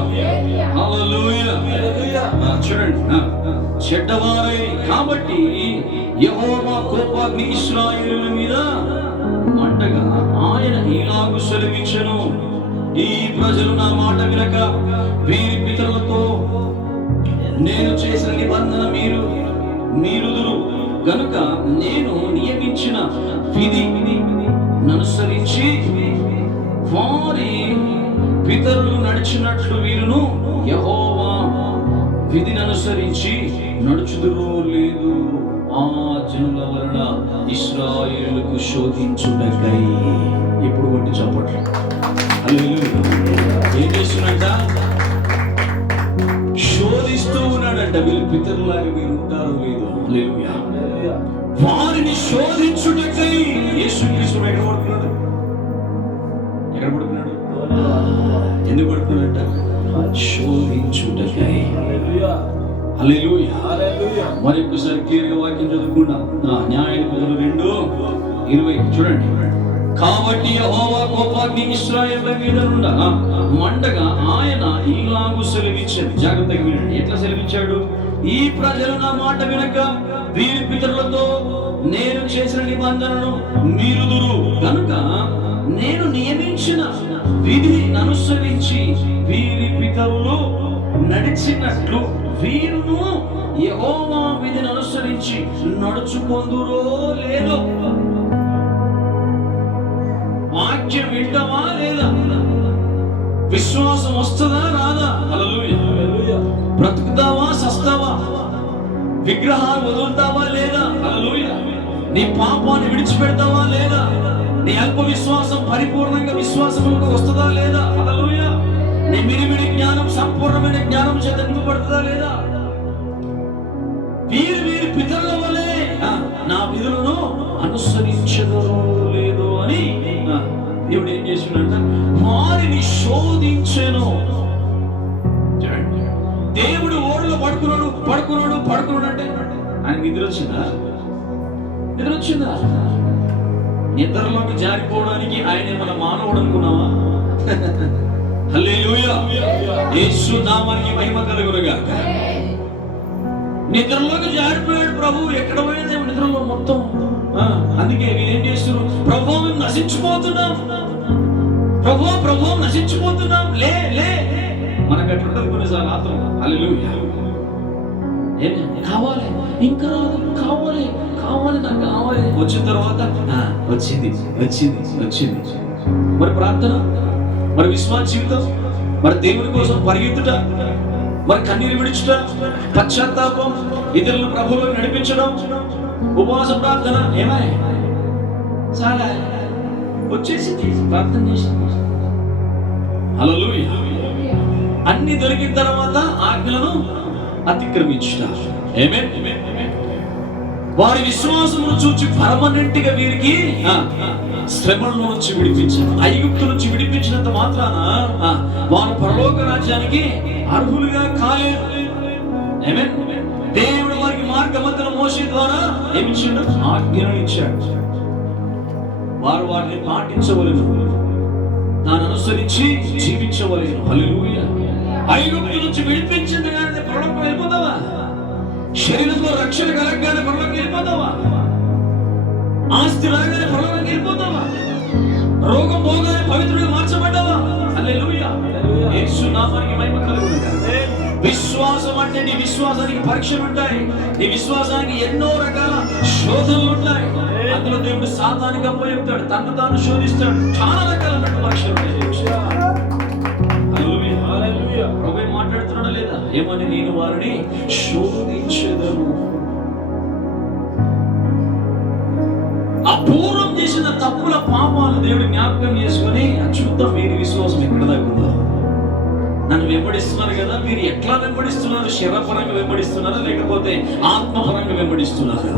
హల్లెలూయా. చూడండి, చెడ్డవారై కాబట్టి యెహోవా కోపాగ్ని ఇశ్రాయేలుల మీద మంటగా ఆయన ఇలాగు సెలవిచ్చెను, ఈ ప్రజలు నా మాట వినక వీరి పితరులతో నేను చేసిన నిబంధన మీరుదురు గనుక నేను నియమించిన విధిని అనుసరించి వారి పితరులు నడిచినట్లు వీరును యెహోవా విధిని అనుసరించి నడుచుదురో లేదు. ఆ జనుల వలన ఇశ్రాయేలుకు శోధించుటకై. ఇప్పుడు కొట్టి చప్పట్లు. హల్లెలూయా. ఏం చేస్తున్నట్ట? శోధిస్తూ ఉన్నాడంట. వీళ్ళు పితరులాగా మీరు ఉంటారో లేదో. హల్లెలూయా. వారిని శోధించుటకై యేసుక్రీస్తు ఎక్కడ పడుతున్నాడు? ఎక్కడ పడుతున్నాడు? ఎందుకు పడుతున్నాడంట? శోధించుటకై. హల్లెలూయా. మరి ఒక్కసారి క్లియర్ గా వాక్యం చదువుకుందాం. న్యాయాధిపతులు 2:20 చూడండి. కాబట్టి యెహోవా కోపాగ్ని ఇశ్రాయేలుల మీద మండగా ఆయన ఇలాగు సెలవిచ్చాడు. జాగ్రత్తగా వినండి. ఎట్లా సెలవిచ్చాడు? ఈ ప్రజలు నా మాట వినక వీరి పితరులతో నేను చేసిన నిబంధనను మీరుదురు కనుక నేను నియమించిన విధిని అనుసరించి వీరి పితరులు నడిచినట్లు వీరును యెహోవా విధిని అనుసరించి నడుచుకొందురో లేదో. వాక్యం వింటావా లేదా? విశ్వాసం వస్తుందా రాదా? హల్లెలూయా. బ్రతుకుతావా సస్తావా? విగ్రహాలు వదులుతావా లేదా? హల్లెలూయా. నీ పాపాన్ని విడిచిపెడతావా లేదా? నీ అల్ప విశ్వాసం పరిపూర్ణంగా విశ్వాసంలోకి వస్తుందా లేదా? హల్లెలూయా. నీ మిడిమిడి జ్ఞానం సంపూర్ణమైన జ్ఞానం చేత నింపబడుతుందా లేదా? వీరి పితరుల వలె నా విధులను అనుసరించదరో లేదో అని దేవుడు ఏం చేస్తున్నాడంట? వారిని శోధించెను. దేవుడు ఓడలో పడుకున్నాడు అంటే ఆయన నిద్ర వచ్చిందా? నిద్రలోకి జారిపోవడానికి ఆయన మన మానవుడు అనుకున్నావా? హల్లెలూయా. యేసు నామానికి మహిమ కలుగునుగాక. నిద్రలోకి జారిపోయాడు ప్రభు. ఎక్కడ పోయిందేమో నిద్రలో మొత్తం. అందుకే వీరేం చేస్తున్నారు? ప్రభు నశించిపోతున్నాం, ప్రభు నశించిపోతున్నాం. లే మనకు అట్లుంటది కొన్నిసార్లు ఆత్రం. హల్లెలూయా. కావాలి, ఇంకా రాదు, కావాలి నాకు కావాలి. వచ్చిన తర్వాత వచ్చింది. మరి ప్రార్థన, మరి విశ్వాస జీవితం, మరి దేవుని కోసం పరిగెత్తుట, మరి కన్నీరు విడిచుట, పశ్చాత్తాపం, ఇతరులను ప్రభువులో నడిపించడం, ఉపవాస ప్రార్థన. చాలా వచ్చేసి ప్రార్థన చేసి హల్లెలూయా. అన్ని దొరికిన తర్వాత ఆజ్ఞలను అతిక్రమించుట. ఆమేన్. వారి విశ్వాసమును చూచి పర్మనెంట్ గా వీరికి శ్రమల నుంచి విడిపించారు. ఐగుప్తు నుంచి విడిపించినంత మాత్రాన వారు పరలోక రాజ్యానికి అర్హులుగా కాలేదు. ఆమేన్. దేవుడు వారికి మార్గమధ్యలో మోషే ద్వారా ఏమిచ్చాడు? ఆజ్ఞలను ఇచ్చాడు. వారు వాటిని పాటించవలెను, దాన్ని అనుసరించి జీవించవలెను. హల్లెలూయా. ఐగుప్తు నుంచి విడిపించింది కానీ పరలోకం వెళ్ళిపోతావా? శరీరంలో రక్షణ కలగగానే పరలోకం వెళ్ళిపోతావా? ఆస్తి రాగానే పరలోకం వెళ్ళిపోతావా? రోగం పోగానే పవిత్రుడిగా మార్చబడ్డావా? హల్లెలూయా. యేసు నామానికి మహిమ కలుగును గాక. విశ్వాసం అంటే నీ విశ్వాసానికి పరీక్షలు ఉంటాయి. నీ విశ్వాసానికి ఎన్నో రకాల శోధనలు ఉంటాయి. అందులో దేవుడు సాతానికి అప్పచెప్తాడు, తను తాను శోధిస్తాడు. చాలా రకాల పరీక్షలు ఉంటాయి. ప్రభువే మాట్లాడుతున్నాడా లేదా? ఏమని? నేను వారిని శోధించెదను. అపూర్వం చేసిన తప్పుల పాపాలు దేవుడు జ్ఞాపకం చేసుకుని చూద్దాం వీరి విశ్వాసం ఎక్కడ దాకా ఉందో. నన్ను వెంబడిస్తున్నారు కదా, మీరు ఎట్లా వెంబడిస్తున్నారు? శరీరపరంగా వెంబడిస్తున్నారా లేకపోతే ఆత్మపరంగా వెంబడిస్తున్నారా?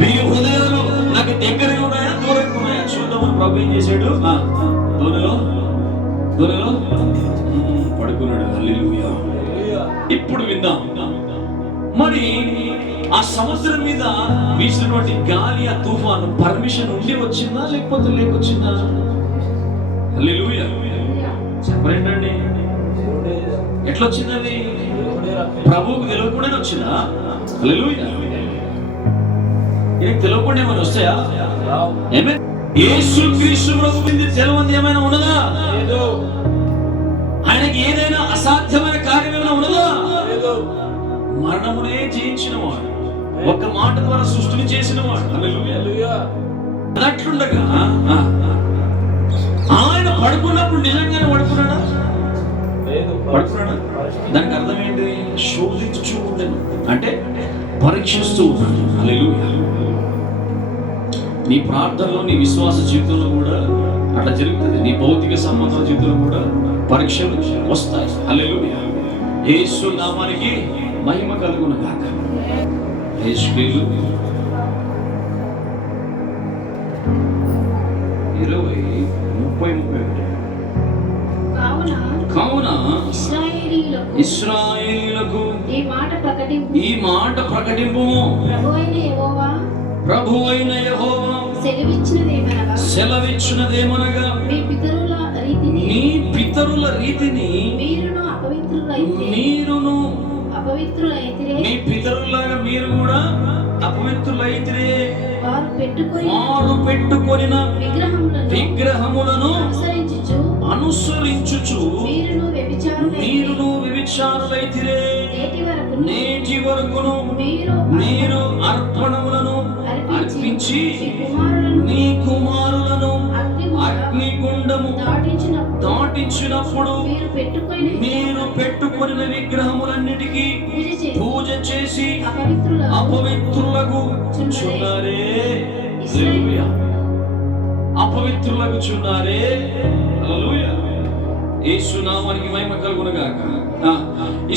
వీరి హృదయాలు నాకు దగ్గరగా ఉన్నాయా దూరంగా ఉన్నాయా చూద్దామని ప్రభు ఏం చేశాడు? దూరంలో పడుకున్నాడు. హల్లెలూయా. ఇప్పుడు విందాం. మరి ఆ సముద్రం మీద వీసినటువంటి గాలి, ఆ తుఫాను పర్మిషన్ ఉండి వచ్చిందా లేకపోతే లేకొచ్చిందా? హల్లెలూయా. చెప్పరేంటండి, ఎట్లా వచ్చిందండి? ప్రభువుకు తెలియకుండానే వచ్చిందా? హల్లెలూయా. నీకు తెలియకుండా ఏమైనా వస్తాయా? ఆమేన్. యేసుక్రీస్తు ప్రభువుకి తెలియనిది ఏమైనా ఉన్నదా? ఆయనకి ఏదైనా అసాధ్యమైన కార్యం ఏమైనా ఉన్నదా? మరణమునే జయించిన వాడు, ఒక్క మాట ద్వారా సృష్టిని చేసిన వాడు. హల్లెలూయా. అట్లుండగా ఆయన పడుకున్నప్పుడు నిజంగానే పడుకున్నాడా? పడుకున్నాడా? దానికి అర్థం ఏంటి? శోధించు ఉండను అంటే పరీక్షిస్తూ ఉన్నాడు. హల్లెలూయా. నీ ప్రార్థనలో, నీ విశ్వాస జీవితంలో కూడా అట్లా జరుగుతుంది. నీ భౌతిక సంబంధాల జీవితంలో కూడా పరీక్షలు వస్తాయి. హల్లెలూయా. యేసు నామానికి మహిమ కలుగును గాక. యేసుక్రీస్తు 20:30. కావున ఇశ్రాయేలీయులకు ఈ మాట ప్రకటింపు, ప్రభువైన యెహోవా సెలవిచ్చినదేమనగా మీ పితరుల రీతిని మీరును మీ పితరులాగా మీరు కూడా అపవిత్రులైతే వారు పెట్టుకొనిన విగ్రహములను అనుసరించుచు మీరును వ్యభిచారులైతే నేటి వరకును మీరు అర్పణములను అర్పించి నీ కుమారులను అగ్నిగుండము దాటించినప్పుడు మీరు పెట్టుకొనిన విగ్రహములన్నిటికీ పూజ చేసి అపవిత్రులకు చున్నారే. అపవిత్రులకు చున్నారే. హల్లెలూయా. యేసు నామానికి మహిమ కలుగును గాక.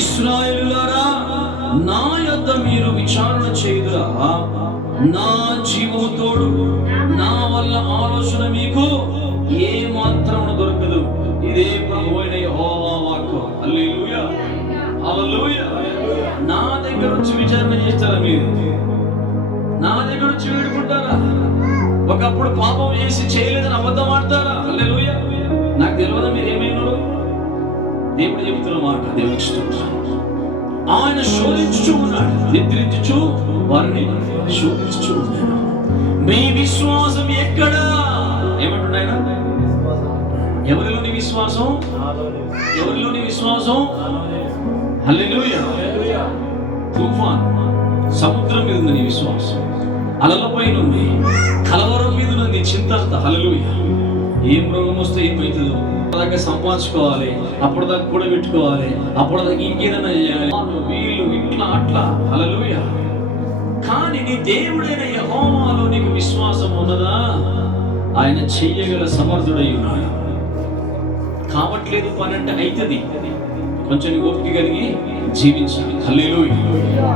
ఇశ్రాయేలులారా, నా యొద్ద మీరు విచారణ చేయుదురా. నా జీవము తోడు, నా వల్ల ఆలోచన మీకు ఏ మాత్రమున దొరకదు. ఇదే ప్రభువైన యెహోవా వాక్కు. హల్లెలూయా. హల్లెలూయా. నా దగ్గర వచ్చి విచారణ చేస్తారా? మీరు నా దగ్గర వచ్చి వేడుకుంటారా? ఒకప్పుడు పాపం చేసి చేయలేదని అబద్ధం ఆడతారా? హల్లెలూయా. నాకు తెలియదా మీరు ఏమైనారు? దేవుడు చెబుతున్న మాట దేవుడికి స్తోత్రం. ఆయన శోధించుచూ ఉన్నాడు, నిద్రించుచు వారిని శోధించుచూ ఉన్నాడు. మీ విశ్వాసం ఎక్కడా? ఏమంటున్నా ఆయన? ఎవరిలోని విశ్వాసం? ఎవరిలోని విశ్వాసం? హల్లెలూయా. తుఫాన్ సముద్రం మీద ఉంది నీ విశ్వాసం, అలల పైన ఉంది, కలవరం మీద ఉంది చింత అంతా. హల్లెలూయా. ఏం రోగం వస్తే ఏమవుతుందో దాకా సంపాదించుకోవాలి, అప్పటిదాకా కూడా పెట్టుకోవాలి, అప్పటిదాకా ఇంకేదైనా చేయాలి, వీళ్ళు ఇట్లా అట్లా. హల్లెలూయా. కానీ నీ దేవుడైన యెహోవాలో నీకు విశ్వాసం ఉన్నదా? ఆయన చెయ్యగల సమర్థుడై ఉన్నాడు. కావట్లేదు పని అంటే అవుతుంది, కొంచెం ఓపిక కలిగి జీవించాలి. హల్లెలూయా.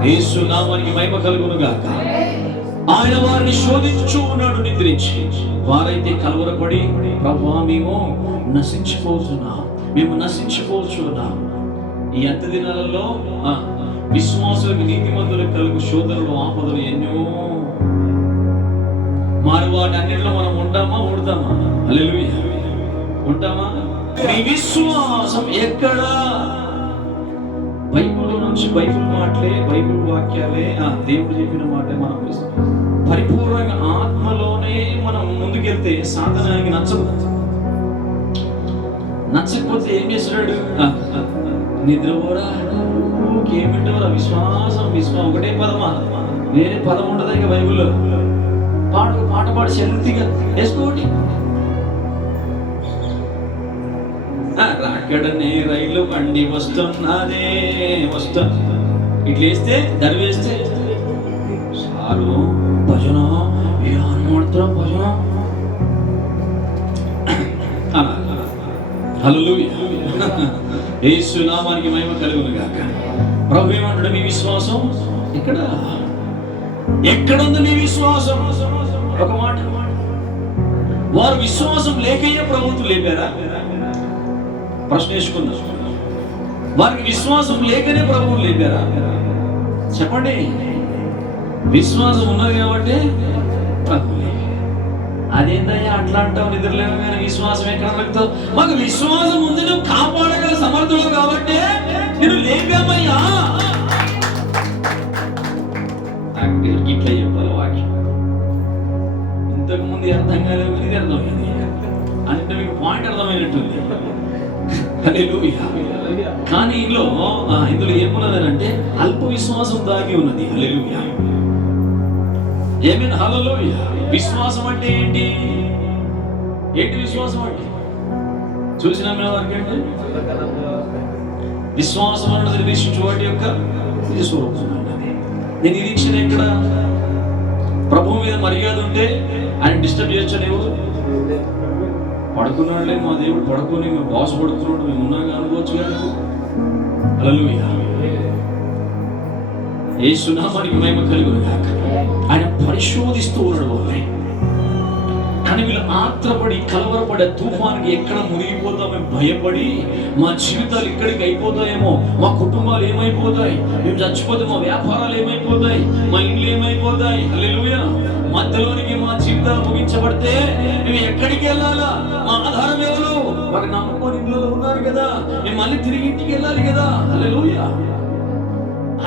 యేసు నామానికి మహిమ కలుగును గాక. ఆయన వారిని శోధించు ఉన్నాడు నిద్రించి. వారైతే కలవరపడి, ప్రభువా మేము నశించిపోతున్నాం. ఈ అంత్య దినాలలో విశ్వాసులకు నీతిమంతులకు కలుగు శోధనలు ఆపదలు ఎన్నో. మరి వాటి అన్నింటిలో మనం ఉంటామా ఊడతామా? హల్లెలూయా. ఉంటామా? నీ విశ్వాసం ఎక్కడా? బైబిల్ నుంచి బైబిల్ మాటలే, బైబిల్ వాక్యాలే, దేవుడు చెప్పిన మాటే మనం పరిపూర్ణంగా ఆత్మలోనే మనం ముందుకెళ్తే సాధనానికి నచ్చకపోతే ఏం చేస్తున్నాడు? నిద్రపోరా, ఏమిటోరా విశ్వాసం ఒకటే పదమా, వేరే పదం ఉండదు ఇక బైబిల్లో. పాట పాడి శక్తిగా వేసుకోండి. రాకడనే రైలు బండి వస్తున్నదే ఇట్లా వేస్తే దరివేస్తే సారు భజన మాత్రం భజన. హల్లెలూయా. యేసు నామానికి మహిమ కలుగును గాక. ప్రభు ఏమంటాడు? మీ విశ్వాసం ఎక్కడుంది మీ విశ్వాసం? ఒక మాట, వారు విశ్వాసం లేకయ్యే ప్రభుత్వం లేపారా? ప్రశ్న వేసుకున్నారు. వారికి విశ్వాసం లేకనే ప్రభువు లేపారా? చెప్పండి. విశ్వాసం ఉన్నది కాబట్టి ప్రభు. అదేందయ్యా అట్లా అంటావు? నిద్రలేవు కానీ విశ్వాసం ఎక్కడ కలుగుతావు? మాకు విశ్వాసం ఉంది, నువ్వు కాపాడగల సమర్థుడు కాబట్టి నేను లేపామయ్యా. ఇట్లా చెప్పాలి వాక్యం. ఇంతకు ముందు అర్థం కాలేదు, ఇది అర్థమైంది అంటే మీకు పాయింట్ అర్థమైనట్టుంది. కానీ ఇందులో ఏమున్నదని అంటే అల్ప విశ్వాసం దాగి ఉన్నది. హల్లెలూయా. ఏమైనా హల్లెలూయా. విశ్వాసం అంటే ఏంటి విశ్వాసం అంటే చూసిన వారికి ఏంటి? విశ్వాసం అన్నది నిరీక్షించు వాటి యొక్క స్వరూపం అన్నది. నేను నిరీక్షణ ఎక్కడ? ప్రభువు మీద మర్యాద ఉంటే ఆయన డిస్టర్బ్ చేయొచ్చు. ఎవరు పడుకున్నాడులే, మా దేవుడు పడుకొని మేము బాస్ పడుకున్నాడు, మేము ఉన్నాగా అనుకోవచ్చు కదా. హల్లెలూయా. యేసు నామానికి మహిమ కలుగును గాక. ఆయన పరిశోధిస్తూ ఉన్నాడు వాళ్ళని. కానీ వీళ్ళు ఆత్రపడి కలవరపడే తుఫానికి ఎక్కడ మునిగిపోతామని భయపడి మా జీవితాలు ఇక్కడికి అయిపోతాయేమో, మా కుటుంబాలు ఏమైపోతాయి, మేము చచ్చిపోతే మా వ్యాపారాలు ఏమైపోతాయి, మా ఇండ్లు ఏమైపోతాయి. హల్లెలూయా. మధ్యలోనికి మా జీవితాలు ముగించబడితే మేము ఎక్కడికి వెళ్ళాలా? మా ఆధారం ఎవరు? మాకు నమ్మకం ఇంట్లో ఉన్నారు కదా, మేము మళ్ళీ తిరిగి ఇంటికి వెళ్ళాలి కదా. హల్లెలూయా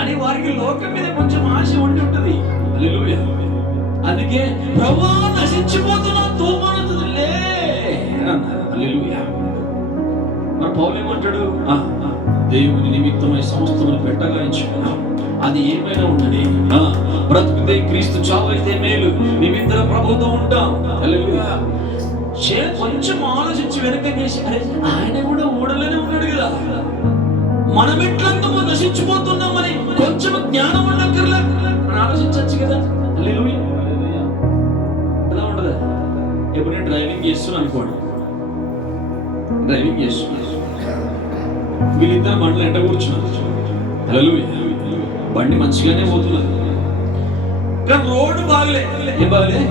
అని వారికి లోకం మీద కొంచెం ఆశ ఉండి ఉంటుంది. హల్లెలూయా. అందుకే ప్రభువా నశించిపోతున్నా తోమానులే అన్నారు. హల్లెలూయా. మరి పౌలు ఏమంటాడు? దేవుని నిమిత్తమై సమస్తమును పెట్టగా ఎంచుకున్నాం. అది ఏమైనా ఉండని, బ్రతుకుతే క్రీస్తు, చావైతే మేలు, మేమిద్దరం ప్రభుతో ఉంటాం. హల్లెలూయా. కొంచెం ఆలోచించి వెనక చేసి, అరే ఆయన కూడా ఊడలోనే ఉన్నాడు కదా, మనం ఎట్లంతా నశించిపోతున్నామని కొంచెం జ్ఞానం ఉండక్కర్లే మనం ఆలోచించవచ్చు కదా. హల్లెలూయా. ఎలా ఉండదా? ఎప్పుడు నేను డ్రైవింగ్ చేస్తున్నాను అనుకోండి, వీళ్ళిద్దరు బండ్లు ఎండ కూర్చున్నారు. హల్లెలూయా. బండి మంచిగానే పోతున్నారు, కానీ రోడ్డు బాగలే. ఏం బాగలే?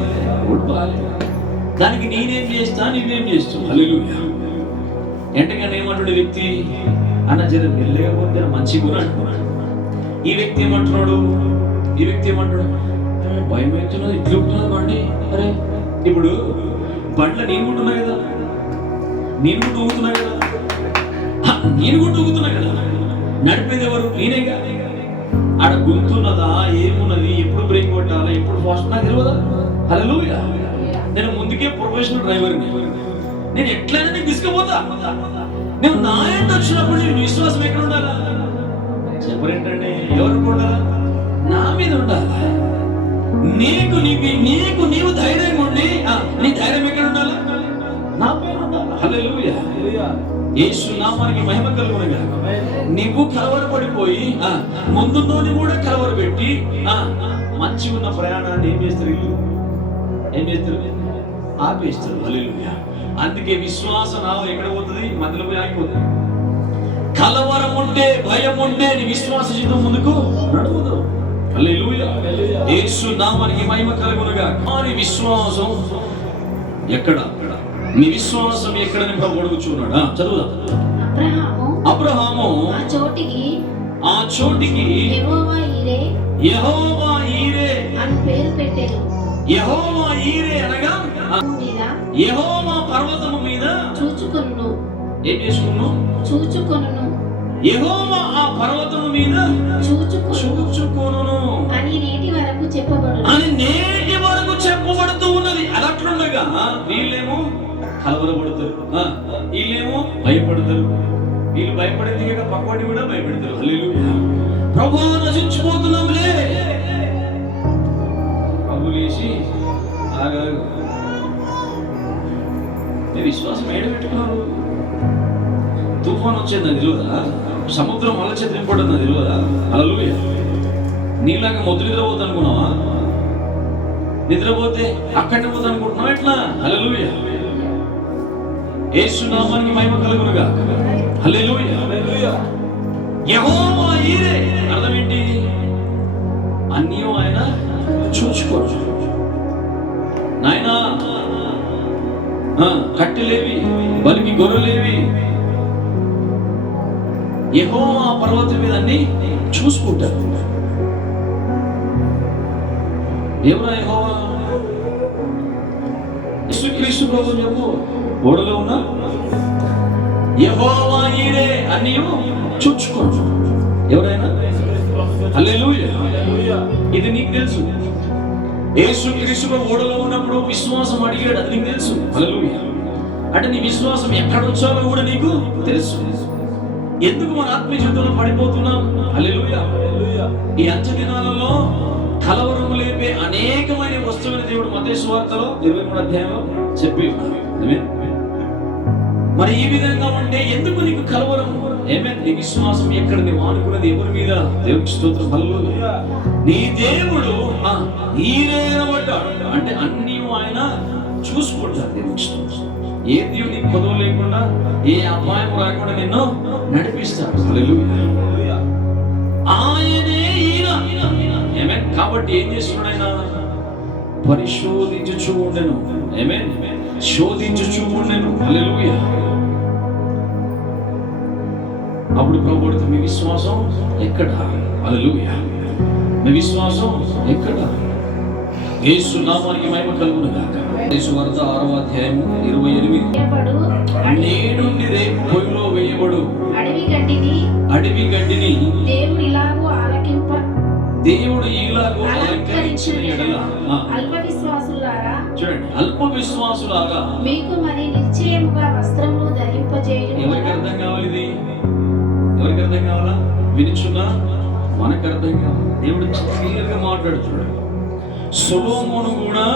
రోడ్డు బాగలే. దానికి నేనేం చేస్తా, నువ్వేం చేస్తావు? హల్లెలూయా. ఎంటగానే ఏమంటాడు వ్యక్తి? అన్న జర వెళ్ళకపోతే మంచిగా అంటున్నాడు. ఈ వ్యక్తి ఏమంటున్నాడు? భయం అవుతున్నది, ఇట్లు ఉంటున్నది బండి. అరే ఇప్పుడు బండ్ల నేను కూడా ఊగుతున్నా కదా, నేను కూడా ఊగుతున్నా కదా. నడిపేది ఎవరు? నేనేగా. ఆడ గుర్తున్నదా, ఏమున్నది, ఎప్పుడు బ్రేక్ కొట్టాలా, ఎప్పుడు ఫాస్ట్, నాకు తెలియదా? హల్లెలూయా. నేను ముందుకే ప్రొఫెషనల్ డ్రైవర్ని. నేను ఎట్లయినా నీకు తీసుకుపోతా. నేను నా ఎంట వచ్చినప్పుడు నీ విశ్వాసం ఎక్కడ ఉండాలా? చెప్పరేంటండి? ఎవరికి ఉండాలా? నా మీద ఉండాలా. నీవు ధైర్యంగా ఉండి నీ ధైర్యం ఎక్కడ ఉండాలా? నా పైన ఉండాలా. హల్లెలూయా. యేసు నామానికి మహిమ కలుగును గాక. నువ్వు కలవరపడిపోయి ముందున్నోని కూడా కలవరపెట్టి మంచి ఉన్న ప్రయాణాన్ని ఏం చేస్తారు? ఆపేస్తాడు. హల్లెలూయా. అందుకే విశ్వాస నావ ఎక్కడ పోతుంది? మధ్యలో పోయి ఆగిపోతుంది. కలవరం ఉంటే, భయం ఉంటే నీ విశ్వాస జీవితం ముందుకు నడవదు. హల్లెలూయా. యేసు నామానికి మహిమ కలుగునుగా. నీ విశ్వాసం ఎక్కడ? నీ విశ్వాసం ఎక్కడని ప్రభువు అడుగుచున్నాడా? చదువుదా. అబ్రహాము ఆ చోటికి యెహోవా ఈరే అని పేరు పెట్టారు. యెహోవా ఈరే అనగా యెహోవా పర్వతము మీద చూచుకొనును. ఏం చేసుకును? చూచుకొనును. యెహోవా ఆ పర్వతము మీద చూచుకొనును అని నేటి వరకు చెప్పబడును. అని నేటి వరకు చెప్పబడుతూ ఉన్నది. అది అట్లుండగా వీళ్ళేమో కలవరపడతారు, వీళ్ళేమో భయపడతారు. వీళ్ళు భయపడేది కాక పక్కవాడిని కూడా భయపెడతారు. హల్లెలూయా. ప్రభువా నశించిపోతున్నాంలే. ప్రభు లేచి ఆగారు. మీ విశ్వాసం ఏడ పెట్టుకున్నారు? తుఫాన్ వచ్చేది నాకు తెలియదా? సముద్రం మళ్ళీ చెదిరిపోవడం నాకు తెలియదా? హల్లెలూయా. నీలాగా మొదలు నిద్రపోతా అనుకున్నావా? నిద్రపోతే అక్కడిని పోతా అనుకుంటున్నావా? ఎట్లా? హల్లెలూయా. యేసు నామానికి మహిమ కలుగునుగా. హల్లెలూయా. యెహోవా ఈరే అర్థం ఏంటి? అన్నీ ఆయన చూసుకోవచ్చు. నాయనా కట్టెలేవి, బలికి గొర్రెలేవి, యెహోవా పర్వతం మీద అన్ని చూసుకుంటారు. ఎవరా యెహోవా? యేసుక్రీస్తు ప్రభువు చెప్పు. ఓడలో ఉన్నా యెహోవా ఈరే అన్నీ చూచుకోండి. ఎవరైనా హల్లెలూయా. ఇది నీకు తెలుసు. యేసుక్రీస్తు ఓడలో ఉన్నప్పుడు విశ్వాసం అడిగాడు, అది నీకు తెలుసు. హల్లెలూయా. అంటే నీ విశ్వాసం ఎక్కడ వచ్చాలో కూడా నీకు తెలుసు. ఎందుకు మన ఆత్మీయ జీవితంలో పడిపోతున్నాం? హల్లెలూయా. ఈ అంత్య దినాలలో కలవరము లేపే అనేకమైన వస్తువులను దేవుడు మత్తయి సువార్తలో 23వ అధ్యాయంలో చెప్పి ఉన్నాడు. మరి ఈ విధంగా ఉంటే ఎందుకు నీకు కలవరం? నీ విశ్వాసం ఎక్కడ? నీవు ఆనుకున్నది ఎవరి మీద? దేవునికి స్తోత్రం. హల్లెలూయా. నీ దేవుడు ఈరేనబడ్డాడు అంటే అన్ని ఆయన చూసుకుంటాడు. దేవునికి స్తోత్రం. ఏ దేవుడు నీకు కొదవ లేకుండా, ఏ అపాయం రాకుండా నిన్ను నడిపిస్తాడు. హల్లెలూయా. ఆయనే ఈయన. ఆమేన్. కాబట్టి ఏం చేస్తున్నాడు ఆయన? పరిశోధించుచూ ఉండెను. ఆమేన్. శోధించుచూ ఉండెను. హల్లెలూయా. అప్పుడు ప్రభువుతో మీ విశ్వాసం ఎక్కడ? హల్లెలూయా. మీ విశ్వాసం ఎక్కడ? యేసు నామానికి మహిమ కలుగును గాక. యేసు వార్త 6వ అధ్యాయము 28. నేడు రేపు పొయ్యిలో వేయబడు అడవి గడ్డిని దేవుడు ఇలాగూ అలంకరించిన ఎడల చూడండి, అల్ప విశ్వాసులారా మీకు మరి నిశ్చయముగా వస్త్రములు ధరింపజేయును. ఎవరికి అర్థం కావాలి? ఇది ఎవరికి అర్థం కావాలా? వినిచున్నా మనకు అర్థం కావాలి. దేవుడు క్లియర్గా మాట్లాడుతున్నాడు. సొలొమోను కూడా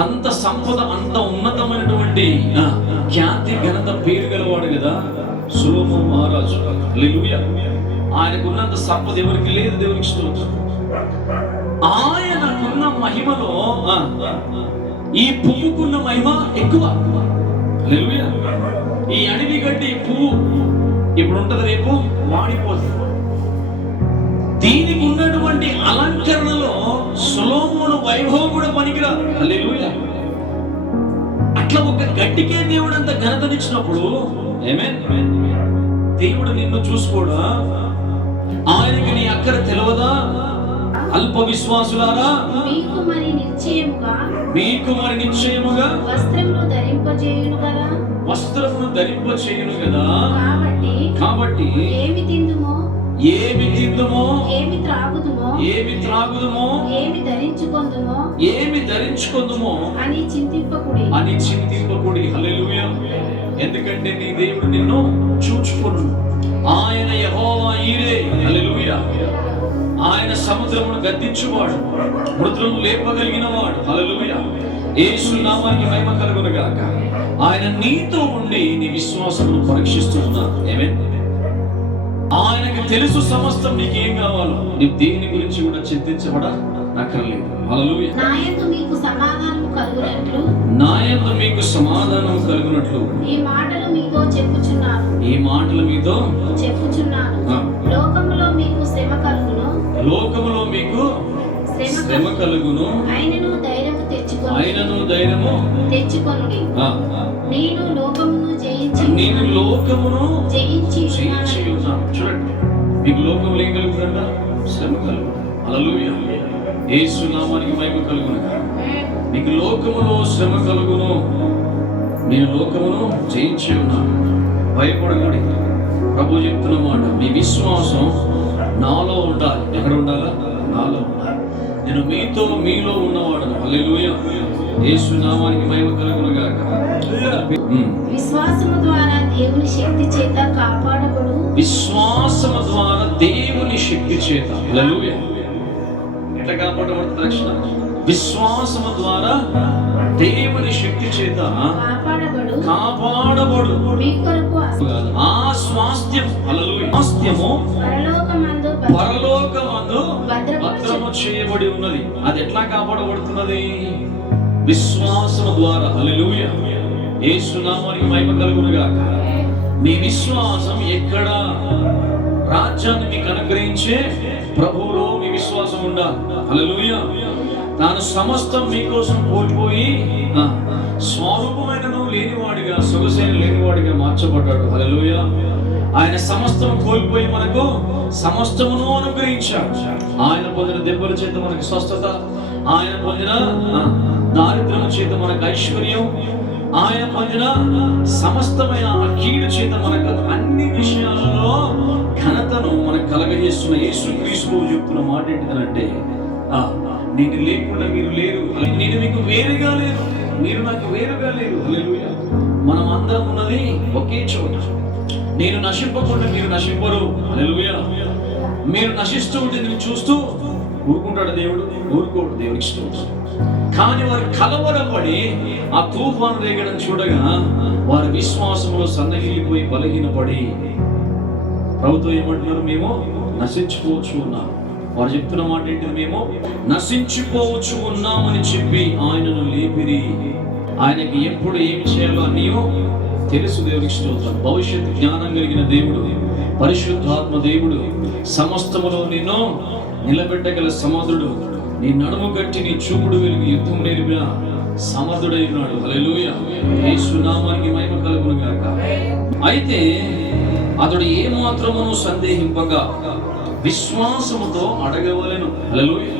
అంత సంపద, అంత ఉన్నతమైనటువంటి ఖ్యాతి ఘనత పేరు గలవాడు కదా సొలొమోను మహారాజు. హల్లెలూయా. ఆయనకున్నంత సంపద ఎవరికి లేదు. దేవునికి స్తోత్రం. ఆయనకున్న మహిమలో ఈ పువ్వుకున్న మహిమ ఎక్కువ. హల్లెలూయా. ఈ అడవి గడ్డి పువ్వు ఇప్పుడు ఉంటది, రేపు వాడిపోతుంది. దీనికి ఉన్నటువంటి అలంకరణలో సొలొమోను వైభవం కూడా పనికిరాదు. హల్లెలూయా. అట్లా ఒక గడ్డికే దేవుడు అంత ఘనతనిచ్చినప్పుడు దేవుడు నిన్ను చూసుకోడా? ఆయనకి నీ అక్కర తెలియదా? అల్ప విశ్వాసులారా మీకు మరి నిశ్చయముగా వస్త్రమును ధరింపచేయును కదా. కాబట్టి ఏమి తిందుమో, ఏమి త్రాగుదుమో, ఏమి ధరించుకొందుమో అని చింతింపకుడి. హల్లెలూయా. ఎందుకంటే నీ దేవుడు నిన్ను చూచుకొను. ఆయన యెహోవా ఈరే. హల్లెలూయా. ఆయన సముద్రమును గద్దించువాడు, మృతులను లేపగలిగిన వాడు. హల్లెలూయా. యేసు నామానికి మహిమ కలుగును గాక. ఆయన నీతో ఉండి నీ విశ్వాసమును పరీక్షిస్తున్నాడు. ఆమేన్. ఆయనకి తెలుసు సమస్తం నీకు ఏం కావాలో. నీ దేని గురించి కూడా చింతించబడ నక్కర్లేదు. హల్లెలూయా. నాయందు మీకు సమాధానము కలుగునట్లు మీకు సమాధానం కలుగునట్లు ఈ మాటలు మీతో చెప్పుచున్నాను ఈ మాటలు మీతో చెప్పుచున్నాను ఆ. లోకములో మీకు శ్రమ కలుగును లోకములో మీకు శ్రమ కలుగును ఆయనను ధైర్యము తెచ్చుకొనుడి ఆ, నేను లోకమును నేను లోకమును జయించి జయించి ఉన్నాను. చూడండి, మీకు లోకములు ఏం కలుగుతుందంట? శ్రమ కలుగు. హల్లెలూయా. యేసు నామానికి మహిమ కలుగును. మీకు లోకములో శ్రమ కలుగును. నేను లోకమును జయించి ఉన్నాను. భయపడకండి. ప్రభు చెప్తున్న మాట, మీ విశ్వాసం నాలో ఉండాలి. ఎక్కడ ఉండాలా? నాలో ఉండాలి. నేను మీలో ఉన్నవాడు. హల్లెలూయా. యేసు నామానికి మహిమ కలుగును గాక. విశ్వాసము ద్వారా దేవుని శక్తి చేత కాపాడబడు విశ్వాసము ద్వారా దేవుని శక్తి చేత. హల్లెలూయా. ఎట్లా కాపాడబడుతుంది రక్షణ? విశ్వాసము ద్వారా దేవుని శక్తి చేత కాపాడబడు. మీ కొరకు ఆ స్వాస్థ్యం, హల్లెలూయా, స్వాస్థ్యము పరలోకమందు భద్రము చేయబడి ఉన్నది. అది ఎట్లా కాపాడబడుతున్నది? విశ్వాసము ద్వారా. హల్లెలూయా. యేసు నామానికి మహిమ కలుగును గాక. మీ విశ్వాసం ఎక్కడ? రాజ్యాన్ని మీకు అనుగ్రహించే ప్రభువులో మీ విశ్వాసం ఉండాలి. హల్లెలూయా. తాను సమస్తం మీకోసం కోల్పోయి స్వరూపమైనను లేనివాడిగా, సొగసైన లేనివాడిగా మార్చబడ్డాడు. హల్లెలూయా. ఆయన సమస్తం కోల్పోయి మనకు సమస్తమును అనుగ్రహించాడు. ఆయన పొందిన దెబ్బల చేత మనకు స్వస్థత, ఆయన పొందిన దారిద్ర్యం చేత మనకు ఐశ్వర్యం, ఆయన పొందిన సమస్తమైన కీడు చేత మనకు అన్ని విషయాలలో ఘనతను మనకు కలగజేస్తున్న యేసుక్రీస్తు చెప్తున్న మాట ఏంటిదంటే, నేను లేకుండా మీరు లేరు, నేను మీకు వేరుగా లేరు, మీరు నాకు వేరుగా లేరు. హల్లెలూయా. మనం అందరం ఉన్నది ఒకే చోట. నేను నశింపకుండా మీరు నశింపరు. హల్లెలూయా. మీరు నశిస్తూ ఉంటే నేను చూస్తూ ఊరుకుంటాడు దేవుడు? ఊరుకోడు. దేవుడికి ఇష్టం. కానీ వారు కలవరపడి ఆ తుఫాను రేగడం చూడగా వారి విశ్వాసంలో సన్నగిల్లిపోయి బలహీనపడి ప్రభుత్వం ఏమంటున్నారు? మేము నశించిపోవచ్చు ఉన్నాం. వారు చెప్తున్న మాట ఏంటిది? మేము నశించిపోవచ్చు ఉన్నామని చెప్పి ఆయనను లేపిరి. ఆయనకి ఎప్పుడు ఏమి చేయాలో అన్నీ తెలుసు. దేవుడికి స్తోత్రం. భవిష్యత్తు జ్ఞానం కలిగిన దేవుడు, పరిశుద్ధాత్మ దేవుడు, సమస్తములో నిన్ను నిలబెట్టగల సమర్థుడు, నీ నడుము కట్టి నీ చూపుడు వెలుగు యుద్ధం నేర్పిన సమర్థుడై ఉన్నాడు. హల్లెలూయా. యేసు నామానికి మహిమ కలుగును గాక. అయితే అతడు ఏ మాత్రమును సందేహింపగా విశ్వాసముతో అడగవలెను. హల్లెలూయా.